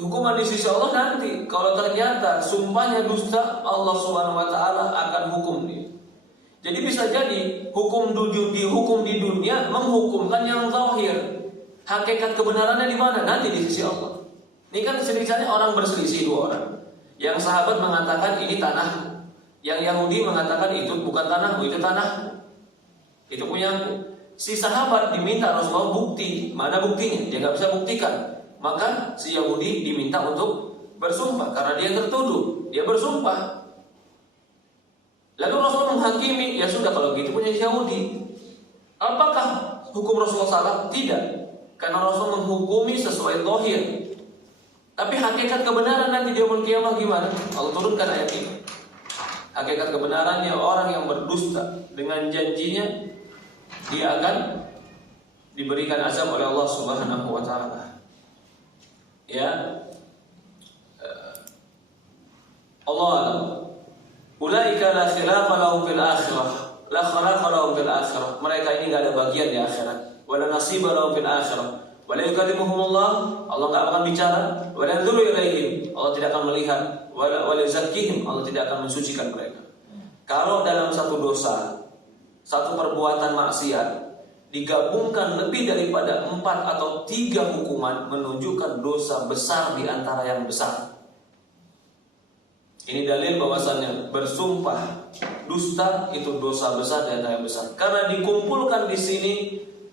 Hukuman di sisi Allah nanti, kalau ternyata sumpahnya dusta, Allah Subhanahu wa Ta'ala akan hukum dia. Jadi bisa jadi hukum di dunia menghukumkan yang zahir. Hakikat kebenarannya di mana? Nanti di sisi Allah. Ini kan misalnya orang berselisih dua orang. Yang sahabat mengatakan ini tanah, yang Yahudi mengatakan itu bukan tanahmu, itu tanah, itu punyaku. Si sahabat diminta harus bawa bukti. Mana buktinya? Dia nggak bisa buktikan. Maka si Yahudi diminta untuk bersumpah karena dia tertuduh. Dia bersumpah. Lalu Rasulullah menghakimi, ya sudah kalau gitu punya Yahudi. Apakah hukum Rasulullah salah? Tidak. Karena Rasul menghukumi sesuai zahir. Tapi hakikat kebenaran nanti di yaumul qiyamah gimana? Allah turunkan ayat ini. Hakikat kebenarannya orang yang berdusta dengan janjinya, dia akan diberikan azab oleh Allah Subhanahu wa Ta'ala. Ya, Allah Ulaika la khilaqa lahum fil akhirah. La khalaqa lahum fil akhirah. Mereka ini enggak ada bagian di akhirat. Wala nasiba lahum fil akhirah. Wala yukallimuhumullah. Allah enggak akan bicara. Wala yanzuru ilaihim. Allah tidak akan melihat. Wala yuzakkihim. Allah tidak akan mensucikan mereka. Kalau dalam satu dosa, satu perbuatan maksiat digabungkan lebih daripada 4 atau 3 hukuman, menunjukkan dosa besar di antara yang besar. Ini dalil bahwasannya bersumpah dusta itu dosa besar di antara yang besar. Karena dikumpulkan di sini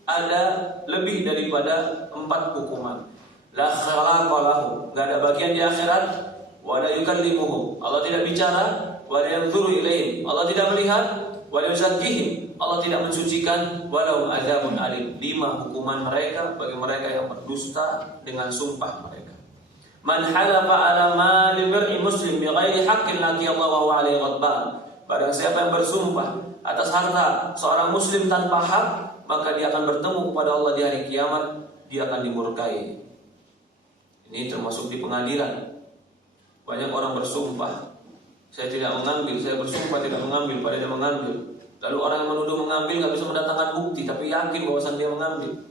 ada lebih daripada 4 hukuman. La khalaqa lahu, enggak ada bagian di akhirat. Wa la yukallimuhum, Allah tidak bicara. Wa la yanzuru ilaihim, Allah tidak melihat. Wa la yuzakkihim, Allah tidak mensucikan. Wa lahum adzabun alim, 5 hukuman mereka bagi mereka yang berdusta dengan sumpah mereka. Man halafa ala mali mar'i muslim bighairi haqqin laqi Allah wa huwa alaihi ghadban. Barang siapa yang bersumpah atas harta seorang muslim tanpa hak, maka dia akan bertemu kepada Allah di hari kiamat, dia akan dimurkai. Ini termasuk di pengadilan. Banyak orang bersumpah, saya tidak mengambil, saya bersumpah tidak mengambil, padahal dia mengambil. Lalu orang yang menuduh mengambil nggak bisa mendatangkan bukti, tapi yakin bahwasan dia mengambil.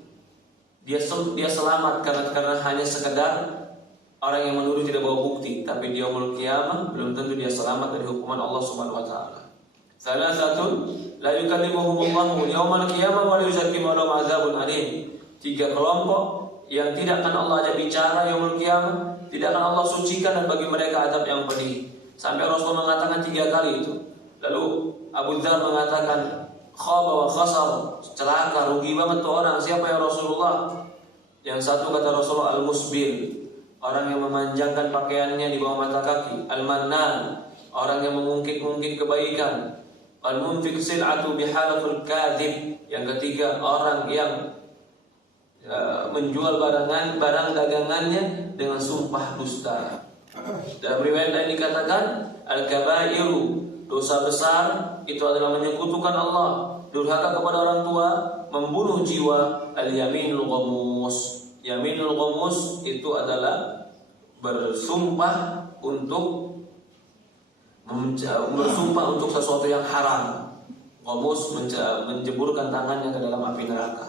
Dia selamat karena hanya sekedar orang yang menuduh tidak bawa bukti, tapi dia yaumul qiyamah belum tentu dia selamat dari hukuman Allah Subhanahu wa taala. Salah satu la yukallimuhumullahu yaumal qiyamah wa la yuzakkihim wa lahum adzabun alim. 3 kelompok yang tidak akan Allah ajak bicara yaumul qiyamah, tidak akan Allah sucikan, dan bagi mereka azab yang pedih. Sampai Rasul mengatakan 3 kali itu. Lalu Abu Dzar mengatakan khaba wa khasar, celaka, rugi banget tuh orang. Siapa ya Rasulullah? Yang satu kata Rasulullah al-musbil, orang yang memanjangkan pakaiannya di bawah mata kaki. Al-mannan, orang yang mengungkit-ungkit kebaikan. Al-munfiq sil'atu bihalaful kadhib, yang ketiga orang yang menjual barang dagangannya dengan sumpah dusta. Dalam riwayat lain dikatakan al-kabairu, dosa besar itu adalah menyekutukan Allah, durhaka kepada orang tua, membunuh jiwa. Al-yaminul ghamus, yaminul ghamus itu adalah bersumpah untuk sesuatu yang haram. Ghamus menjeburkan tangannya ke dalam api neraka.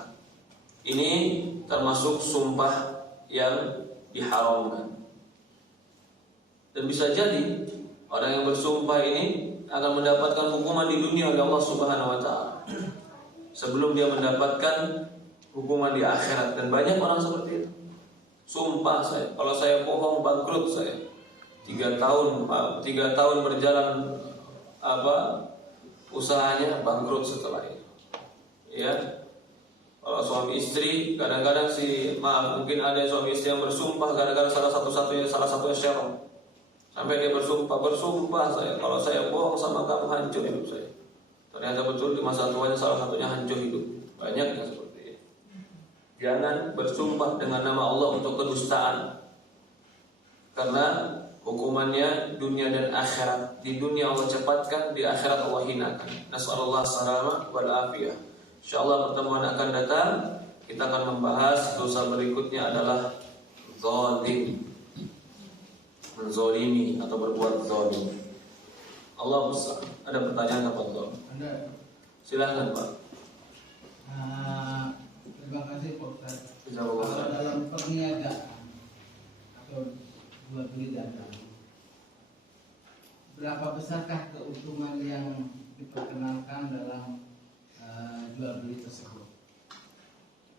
Ini termasuk sumpah yang diharamkan. Dan bisa jadi orang yang bersumpah ini akan mendapatkan hukuman di dunia oleh Allah Subhanahu wa taala sebelum dia mendapatkan hukuman di akhirat. Dan banyak orang seperti itu. Sumpah kalau saya bohong bangkrut saya. 3 tahun berjalan usahanya, bangkrut setelah itu. Ya. Kalau suami istri kadang-kadang mungkin ada suami istri yang bersumpah kadang-kadang salah satunya syarong. Sampai dia bersumpah saya, kalau saya bohong sama kamu hancur hidup saya. Ternyata betul di masa tuanya salah satunya hancur hidup. Banyak yang seperti itu. Jangan bersumpah dengan nama Allah untuk kedustaan. Karena hukumannya dunia dan akhirat. Di dunia Allah cepatkan, di akhirat Allah hinakan. Nas'alullah salamah wal afiyah. Insyaallah pertemuan akan datang kita akan membahas dosa berikutnya adalah zalim, menzolimi atau berbuat zalim. Allah besar. Ada pertanyaan apa Pak? Ada. Silakan Pak. Terima kasih Pak Ustaz. Kalau dalam perniagaan atau jual beli dagang, berapa besarkah keuntungan yang diperkenalkan dalam jual beli tersebut?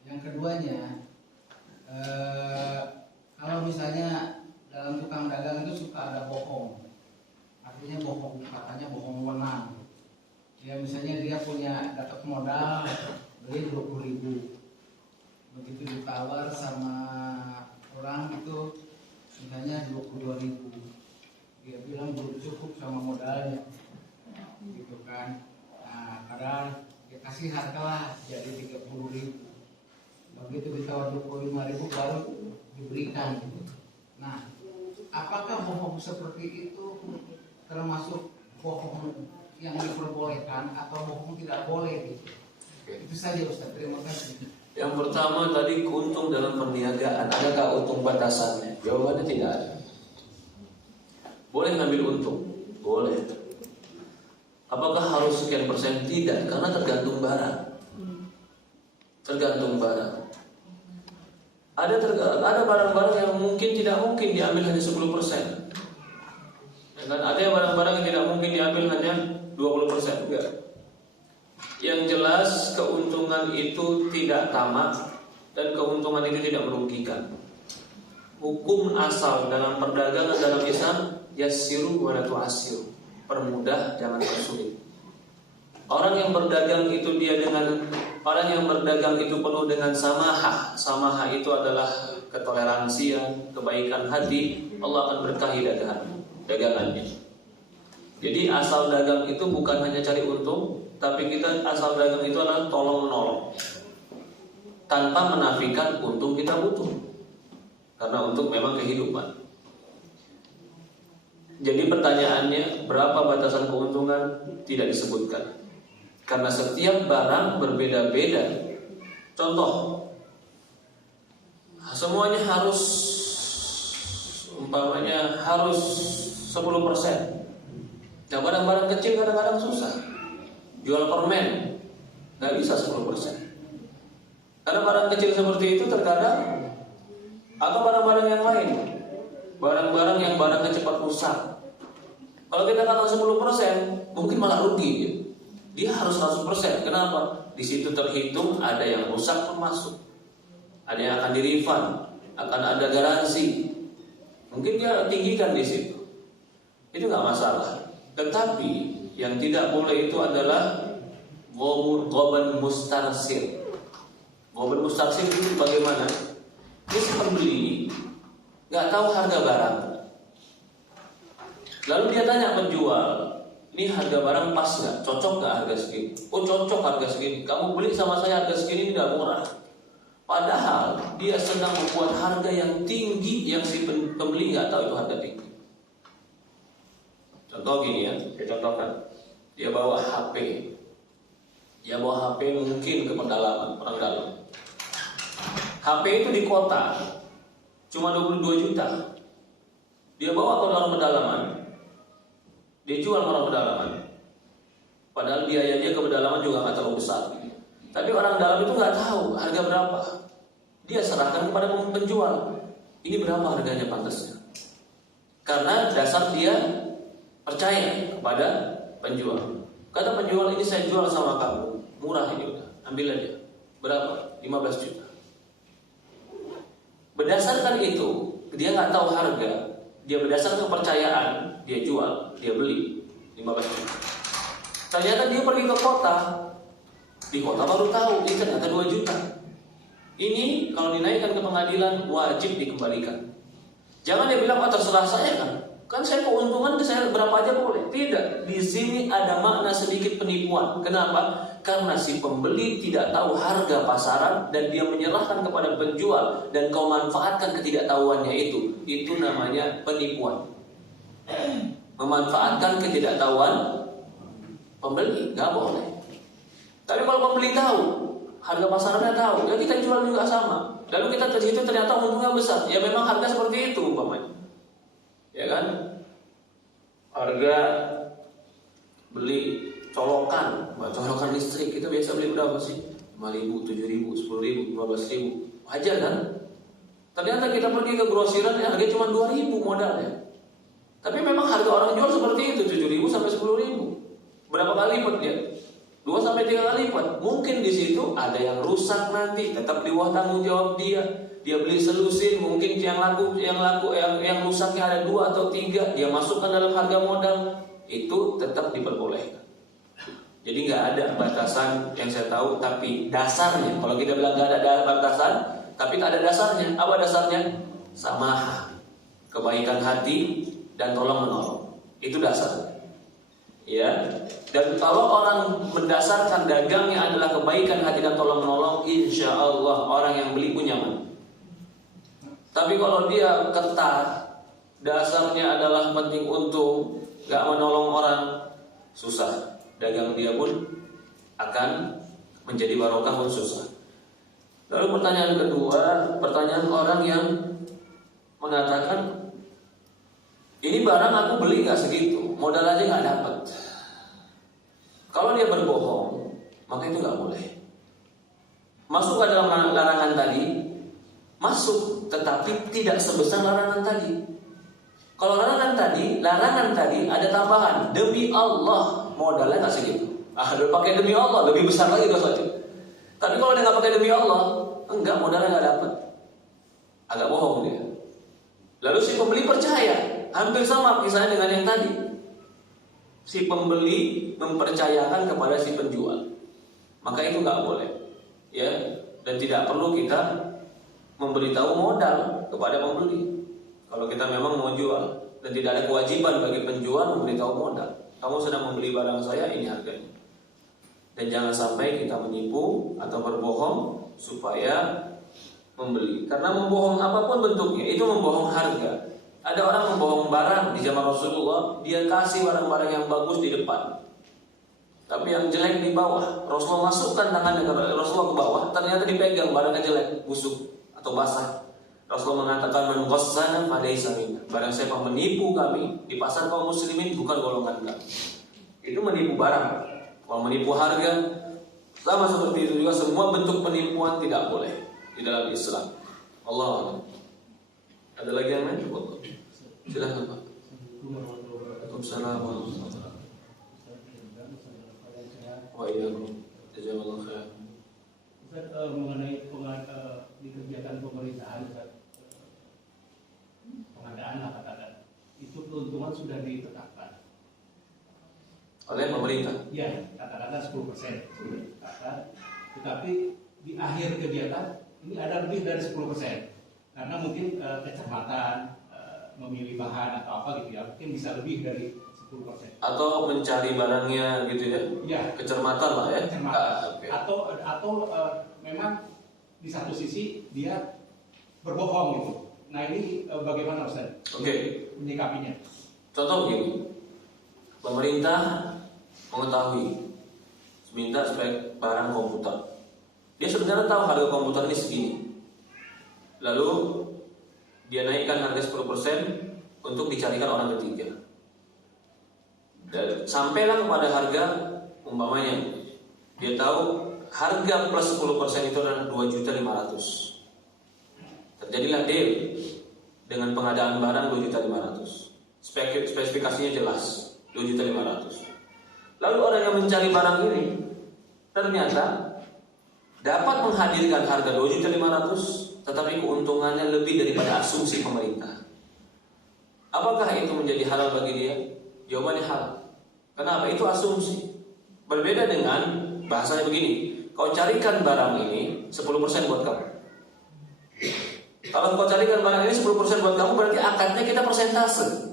Yang keduanya, kalau misalnya dalam tukang dagang itu suka ada bohong, artinya bohong, katanya bohong menang. Ya misalnya dia punya dapat modal beli 20.000, begitu ditawar sama orang itu misalnya 22.000, dia bilang belum cukup sama modalnya, gitu kan. Nah, padahal dia kasih harga lah jadi 30.000, begitu ditawar 25.000 baru diberikan. Nah, apakah bohong seperti itu termasuk bohong yang diperbolehkan atau bohong tidak boleh gitu? Itu saja Ustaz, terima kasih. yang pertama tadi untung dalam perniagaan, adakah untung batasannya? Jawabannya tidak ada. Boleh ngambil untung, boleh. Apakah harus sekian persen? Tidak, karena tergantung barang. Tergantung barang. Ada barang-barang yang mungkin tidak mungkin diambil hanya 10%. Ya kan? Ada barang-barang yang tidak mungkin diambil hanya 20%. Enggak. Yang jelas keuntungan itu tidak tamak dan keuntungan itu tidak merugikan. Hukum asal dalam perdagangan dalam Islam, yassiru wa la tu'assiru. Permudah, jangan persulit. Orang yang berdagang itu penuh dengan samahah. Samahah itu adalah ketoleransian, kebaikan hati. Allah akan berkahi dagangannya. Jadi asal dagang itu bukan hanya cari untung, tapi kita asal dagang itu adalah tolong menolong, tanpa menafikan untung kita butuh. Karena untuk memang kehidupan. Jadi pertanyaannya, berapa batasan keuntungan? Tidak disebutkan. Karena setiap barang berbeda-beda. Contoh, semuanya harus, umpamanya harus 10%. Nah, barang-barang kecil kadang-kadang susah. Jual permen, nggak bisa 10%. Karena barang kecil seperti itu terkadang, atau barang-barang yang lain, barang-barang yang barangnya cepat rusak. Kalau kita katakan 10%, mungkin malah rugi ya. Dia harus 100%. Kenapa? Di situ terhitung ada yang rusak termasuk. Ada yang akan di-refund, akan ada garansi. Mungkin dia tinggikan di situ. Itu nggak masalah. Tetapi yang tidak boleh itu adalah ghaban mustarsir. Ghaban mustarsir itu bagaimana? Dia si pembeli nggak tahu harga barang. Lalu dia tanya penjual, ini harga barang pas nggak? Cocok nggak harga segini? Oh cocok harga segini. Kamu beli sama saya harga segini, ini nggak murah. Padahal dia sedang membuat harga yang tinggi yang si pembeli nggak tahu itu harga tinggi. Contoh gini ya, saya contohkan. Dia bawa HP. Dia bawa HP mungkin ke pedalaman, orang dalam. HP itu di kota cuma 22 juta. Dia bawa ke orang pedalaman. Dia jual ke orang pedalaman. Padahal biaya dia ke pedalaman juga nggak terlalu besar. Tapi orang dalam itu nggak tahu harga berapa. Dia serahkan kepada penjual. Ini berapa harganya pantasnya? Karena dasar dia percaya kepada penjual. Kata penjual, ini saya jual sama kamu, murah ini udah, ambil aja. Berapa? 15 juta. Berdasarkan itu, dia nggak tahu harga, dia berdasarkan kepercayaan, dia jual, dia beli 15 juta. Ternyata dia pergi ke kota, di kota baru tahu, ini ternyata 2 juta. Ini kalau dinaikkan ke pengadilan wajib dikembalikan. Jangan dia bilang, terserah saya kan saya keuntungan saya berapa aja boleh. Tidak, di sini ada makna sedikit penipuan. Kenapa? Karena si pembeli tidak tahu harga pasaran dan dia menyerahkan kepada penjual dan kau manfaatkan ketidaktahuannya itu. Itu namanya penipuan. Memanfaatkan ketidaktahuan pembeli, nggak boleh. Tapi kalau pembeli tahu, harga pasarannya tahu, ya kita jual juga sama. Lalu kita ke situ ternyata untungnya besar. Ya memang harga seperti itu umpamanya. Ya kan? Harga beli colokan listrik itu biasa beli berapa sih? 5.000, 7.000, 10.000, 15.000. Wajar kan? Ternyata kita pergi ke grosiran harganya cuma 2.000 modalnya. Tapi memang harga orang jual seperti itu, 7.000 sampai 10.000. Berapa kali lipat dia? 2 sampai 3 kali lipat. Mungkin di situ ada yang rusak nanti, tetap di bawah tanggung jawab dia. Dia beli selusin, mungkin yang rusaknya ada 2 atau 3, dia masukkan dalam harga modal, itu tetap diperbolehkan. Jadi nggak ada batasan yang saya tahu, tapi dasarnya, kalau kita bilang nggak ada batasan, tapi tak ada dasarnya. Apa dasarnya? Samahah, kebaikan hati dan tolong menolong. Itu dasarnya. Ya, dan kalau orang mendasarkan dagangnya adalah kebaikan hati dan tolong menolong, insya Allah orang yang beli pun nyaman. Tapi kalau dia ketat, dasarnya adalah penting untung, gak menolong orang, susah. Dagang dia pun akan menjadi barokah pun susah. Lalu pertanyaan kedua, pertanyaan orang yang mengatakan, ini barang aku beli gak segitu, modal aja gak dapat. Kalau dia berbohong, maka itu nggak boleh. Masuk ke dalam larangan tadi, masuk, tetapi tidak sebesar larangan tadi. Kalau larangan tadi ada tambahan, demi Allah, modalnya nggak segitu. Udah pakai demi Allah, lebih besar lagi dosanya. Tapi kalau dia nggak pakai demi Allah, enggak, modalnya nggak dapat. Agak bohong dia. Lalu si pembeli percaya, hampir sama kisahnya dengan yang tadi. Si pembeli mempercayakan kepada si penjual, maka itu nggak boleh, ya. Dan tidak perlu kita memberitahu modal kepada pembeli. Kalau kita memang mau jual, dan tidak ada kewajiban bagi penjual memberitahu modal. Kamu sedang membeli barang saya, ini harganya. Dan jangan sampai kita menipu atau berbohong supaya membeli. Karena membohong apapun bentuknya, itu membohong harga. Ada orang membohong barang di zaman Rasulullah, dia kasih barang-barang yang bagus di depan, tapi yang jelek di bawah. Rasulullah masukkan tangannya ke Rasulullah ke bawah, ternyata dipegang barangnya jelek, busuk atau basah. Rasulullah mengatakan, "Man ghassana falaysa minna." Barang siapa menipu kami di pasar kaum muslimin, bukan golongan kami. Itu menipu barang. Kalau menipu harga, sama seperti itu juga, semua bentuk penipuan tidak boleh di dalam Islam. Allah. Ada lagi yang lain? Silahkan Pak. Waalaikumsalam warahmatullahi wabarakatuh. Wa iyyakum. Jazakallahu khairan. Ustaz, mengenai di kegiatan pemerintahan, Ustaz, pengadaan lah katakan, itu keuntungan sudah ditetapkan Oleh pemerintah. ya, katakanlah 10% sudah ditetapkan, tetapi di akhir kegiatan ini ada lebih dari 10%, karena mungkin kecamatan memilih bahan atau apa gitu ya, mungkin bisa lebih dari 10%. Atau mencari barangnya gitu ya? Ya, Kecermatan lah ya. kecermatan. Okay. Atau memang di satu sisi dia berbohong gitu. Nah ini bagaimana Ustaz? Oke. Menyikapinya. Contoh begini, pemerintah mengetahui minta spek barang komputer. Dia sebenarnya tahu harga komputer ini segini. Lalu dia naikkan harga 10% untuk dicarikan orang ketiga. Dan sampailah kepada harga, umpamanya dia tahu harga plus 10% itu adalah 2.500.000. Terjadilah deal dengan pengadaan barang 2.500.000. Spesifikasinya jelas, 2.500.000. Lalu orang yang mencari barang ini ternyata dapat menghadirkan harga 2.500.000, tetapi keuntungannya lebih daripada asumsi pemerintah. Apakah itu menjadi halal bagi dia? Jawabannya halal. Kenapa? Itu asumsi. Berbeda dengan bahasanya begini, kau carikan barang ini 10% buat kamu. Kalau kau carikan barang ini 10% buat kamu, berarti akadnya kita persentase.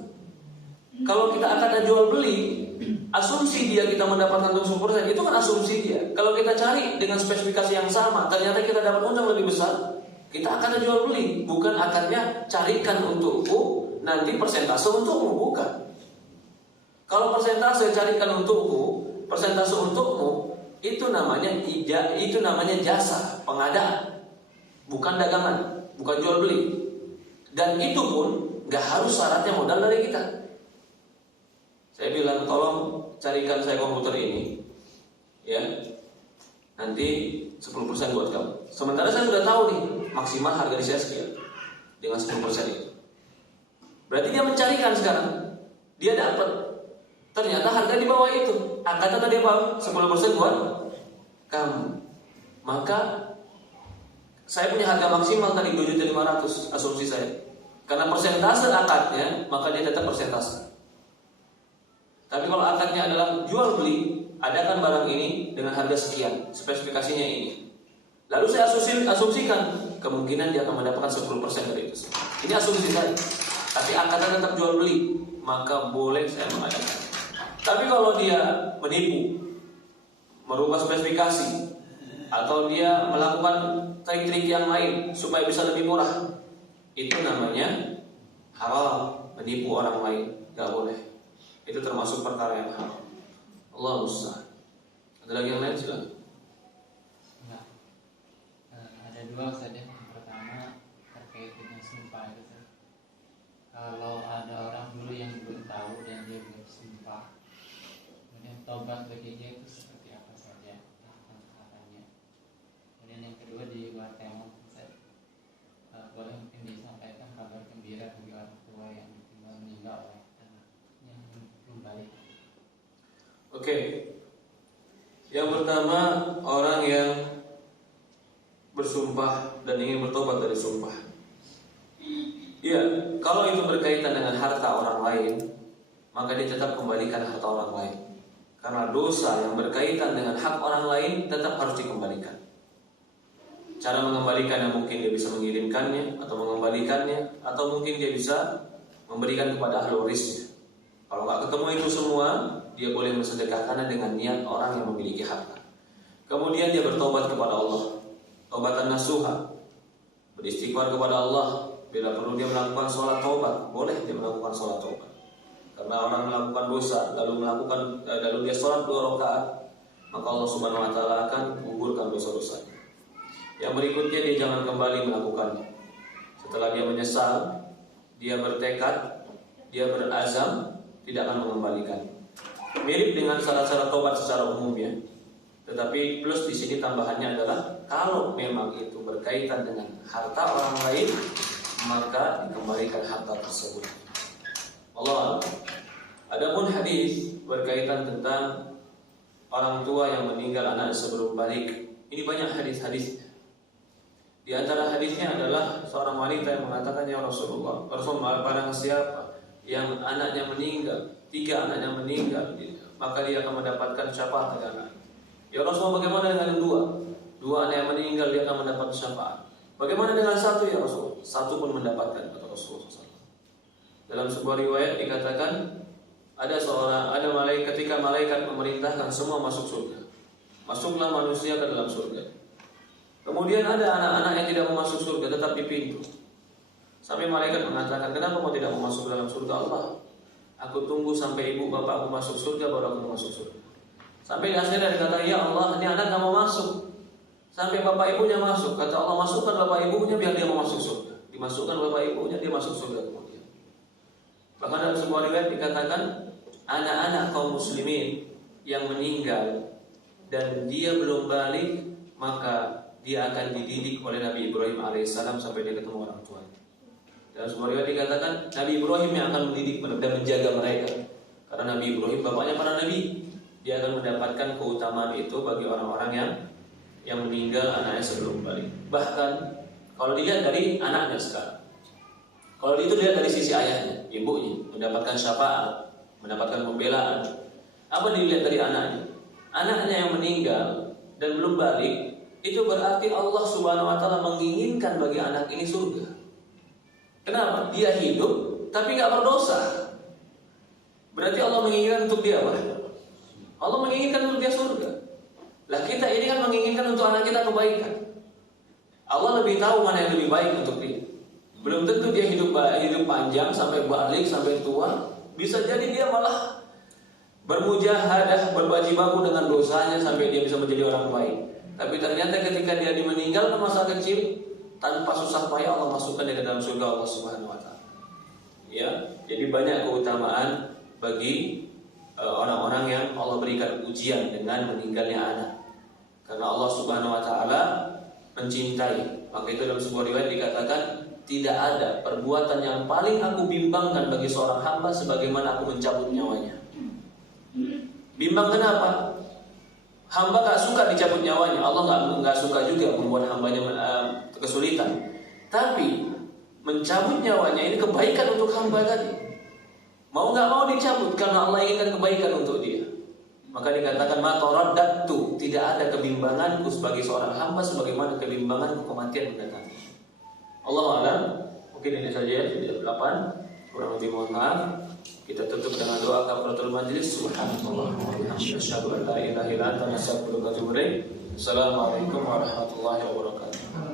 Kalau kita akadnya jual beli, asumsi dia kita mendapatkan untung 10%, itu kan asumsi dia. Kalau kita cari dengan spesifikasi yang sama, ternyata kita dapat untung lebih besar, kita akadnya jual beli, bukan akadnya carikan untukku, nanti persentase untukmu, bukan. Kalau persentase carikan untukku, persentase untukmu, itu namanya jasa, pengadaan, bukan dagangan, bukan jual beli. Dan itu pun gak harus syaratnya modal dari kita. Saya bilang, tolong carikan saya komputer ini, ya, nanti 10% buat kamu. Sementara saya sudah tahu nih, maksimal harga di saya sekian, dengan 10% itu. Berarti dia mencarikan sekarang, dia dapat. Ternyata harga di bawah itu. Akadnya tadi apa? 10% buat kamu. Maka saya punya harga maksimal tadi 2.500.000 asumsi saya. Karena persentase akadnya, maka dia tetap persentase. Tapi kalau akadnya adalah jual beli, adakan barang ini dengan harga sekian, spesifikasinya ini. Lalu saya asumsikan kemungkinan dia akan mendapatkan 10% dari itu. Ini asumsi saya. Tapi akadnya tetap jual beli, maka boleh saya mengadakan. Tapi kalau dia menipu, merubah spesifikasi, atau dia melakukan trik-trik yang lain supaya bisa lebih murah, itu namanya halal, menipu orang lain, gak boleh. Itu termasuk perkara yang haram. Allah musta'an. Ada lagi yang lain? Silakan. Enggak. Ada dua saja. Yang pertama terkait dengan sumpah itu. Kalau ada orang dulu yang belum tahu dan dia belum sumpah, kemudian tobat baginya itu pertama, orang yang bersumpah dan ingin bertobat dari sumpah. Ya, kalau itu berkaitan dengan harta orang lain, maka dia tetap kembalikan harta orang lain. Karena dosa yang berkaitan dengan hak orang lain tetap harus dikembalikan. Cara mengembalikannya mungkin dia bisa mengirimkannya atau mengembalikannya, atau mungkin dia bisa memberikan kepada ahli warisnya. Kalau nggak ketemu itu semua, dia boleh mensedekahkannya dengan niat orang yang memiliki harta. Kemudian dia bertobat kepada Allah, tobatan nasuha, beristighfar kepada Allah. Bila perlu dia melakukan sholat taubat, boleh dia melakukan sholat taubat. Karena orang melakukan dosa lalu dia sholat 2 rakaat, maka Allah Subhanahu wa taala akan gugurkan dosa-dosanya. Yang berikutnya, dia jangan kembali melakukannya. Setelah dia menyesal, dia bertekad, dia berazam tidak akan mengembalikan. Mirip dengan syarat-syarat taubat secara umum ya. Tetapi plus di sini tambahannya adalah kalau memang itu berkaitan dengan harta orang lain, maka dikembalikan harta tersebut. Allah. Adapun hadis berkaitan tentang orang tua yang meninggal anak sebelum balik, ini banyak hadis-hadisnya. Di antara hadisnya adalah seorang wanita yang mengatakan, ya Rasulullah, barang siapa yang anaknya meninggal, 3 anaknya meninggal, maka dia akan mendapatkan syafaat dari anak. Ya Rasulullah, bagaimana dengan 2? 2 anak yang meninggal, dia akan mendapat syafaat. Bagaimana dengan 1 ya Rasul? 1 pun mendapatkan, kata Rasulullah SAW. Dalam sebuah riwayat dikatakan ada malaikat, ketika malaikat memerintahkan semua masuk surga, masuklah manusia ke dalam surga. Kemudian ada anak-anak yang tidak mau masuk surga, tetap di pintu. Sampai malaikat mengatakan, kenapa kau tidak mau masuk ke dalam surga Allah? Aku tunggu sampai ibu bapak aku masuk surga, baru aku mau masuk surga. Sampai akhirnya dikatakan, ya Allah, ini anak gak mau masuk. Sampai bapak ibunya masuk. Kata Allah, masukkan bapak ibunya biar dia mau masuk surga. Dimasukkan bapak ibunya, dia masuk surga kemudian. Bahkan dalam sebuah riwayat dikatakan, anak-anak kaum muslimin yang meninggal dan dia belum balik, maka dia akan dididik oleh Nabi Ibrahim alaihissalam sampai dia ketemu orang tuanya. Dalam sebuah riwayat dikatakan, Nabi Ibrahim yang akan mendidik dan menjaga mereka. Karena Nabi Ibrahim bapaknya para nabi, dia akan mendapatkan keutamaan itu bagi orang-orang yang meninggal anaknya sebelum balik. Bahkan kalau dilihat dari anaknya sekarang, kalau itu dilihat dari sisi ayahnya, ibunya mendapatkan syafaat, mendapatkan pembelaan. Apa dilihat dari anaknya? Anaknya yang meninggal dan belum balik, itu berarti Allah Subhanahu wa taala menginginkan bagi anak ini surga. Kenapa? Dia hidup tapi gak berdosa. Berarti Allah menginginkan untuk dia apa? Allah menginginkan untuk dia surga. Lah kita ini kan menginginkan untuk anak kita kebaikan. Allah lebih tahu mana yang lebih baik untuk dia. Belum tentu dia hidup panjang sampai balik sampai tua. Bisa jadi dia malah bermujahadah, berbajibaku dengan dosanya sampai dia bisa menjadi orang baik. Tapi ternyata ketika dia meninggal masa kecil, tanpa susah payah Allah masukkan dia ke dalam surga Allah Subhanahu wa taala. Ya, jadi banyak keutamaan bagi orang-orang yang Allah berikan ujian dengan meninggalnya anak. Karena Allah Subhanahu wa taala mencintai. Maka itu dalam sebuah riwayat dikatakan, tidak ada perbuatan yang paling aku bimbangkan bagi seorang hamba sebagaimana aku mencabut nyawanya. Bimbang kenapa? Hamba gak suka dicabut nyawanya. Allah gak suka juga membuat hambanya kesulitan. Tapi mencabut nyawanya ini kebaikan untuk hamba tadi. Mau gak mau dicabut karena Allah inginkan kebaikan untuk dia. Maka dikatakan mataraddatu, tidak ada kebimbanganku sebagai seorang hamba sebagaimana kebimbanganku kematian mendatangi. Allah a'lam. Mungkin ini saja ya, video 8. Kurang lebih mohon maaf. Kita tutup dengan doa kafaratul majlis. Subhanallah wa bihamdihi asyhadu an la ilaha illa anta astaghfiruka wa atubu ilaik. Assalamualaikum warahmatullahi wabarakatuh.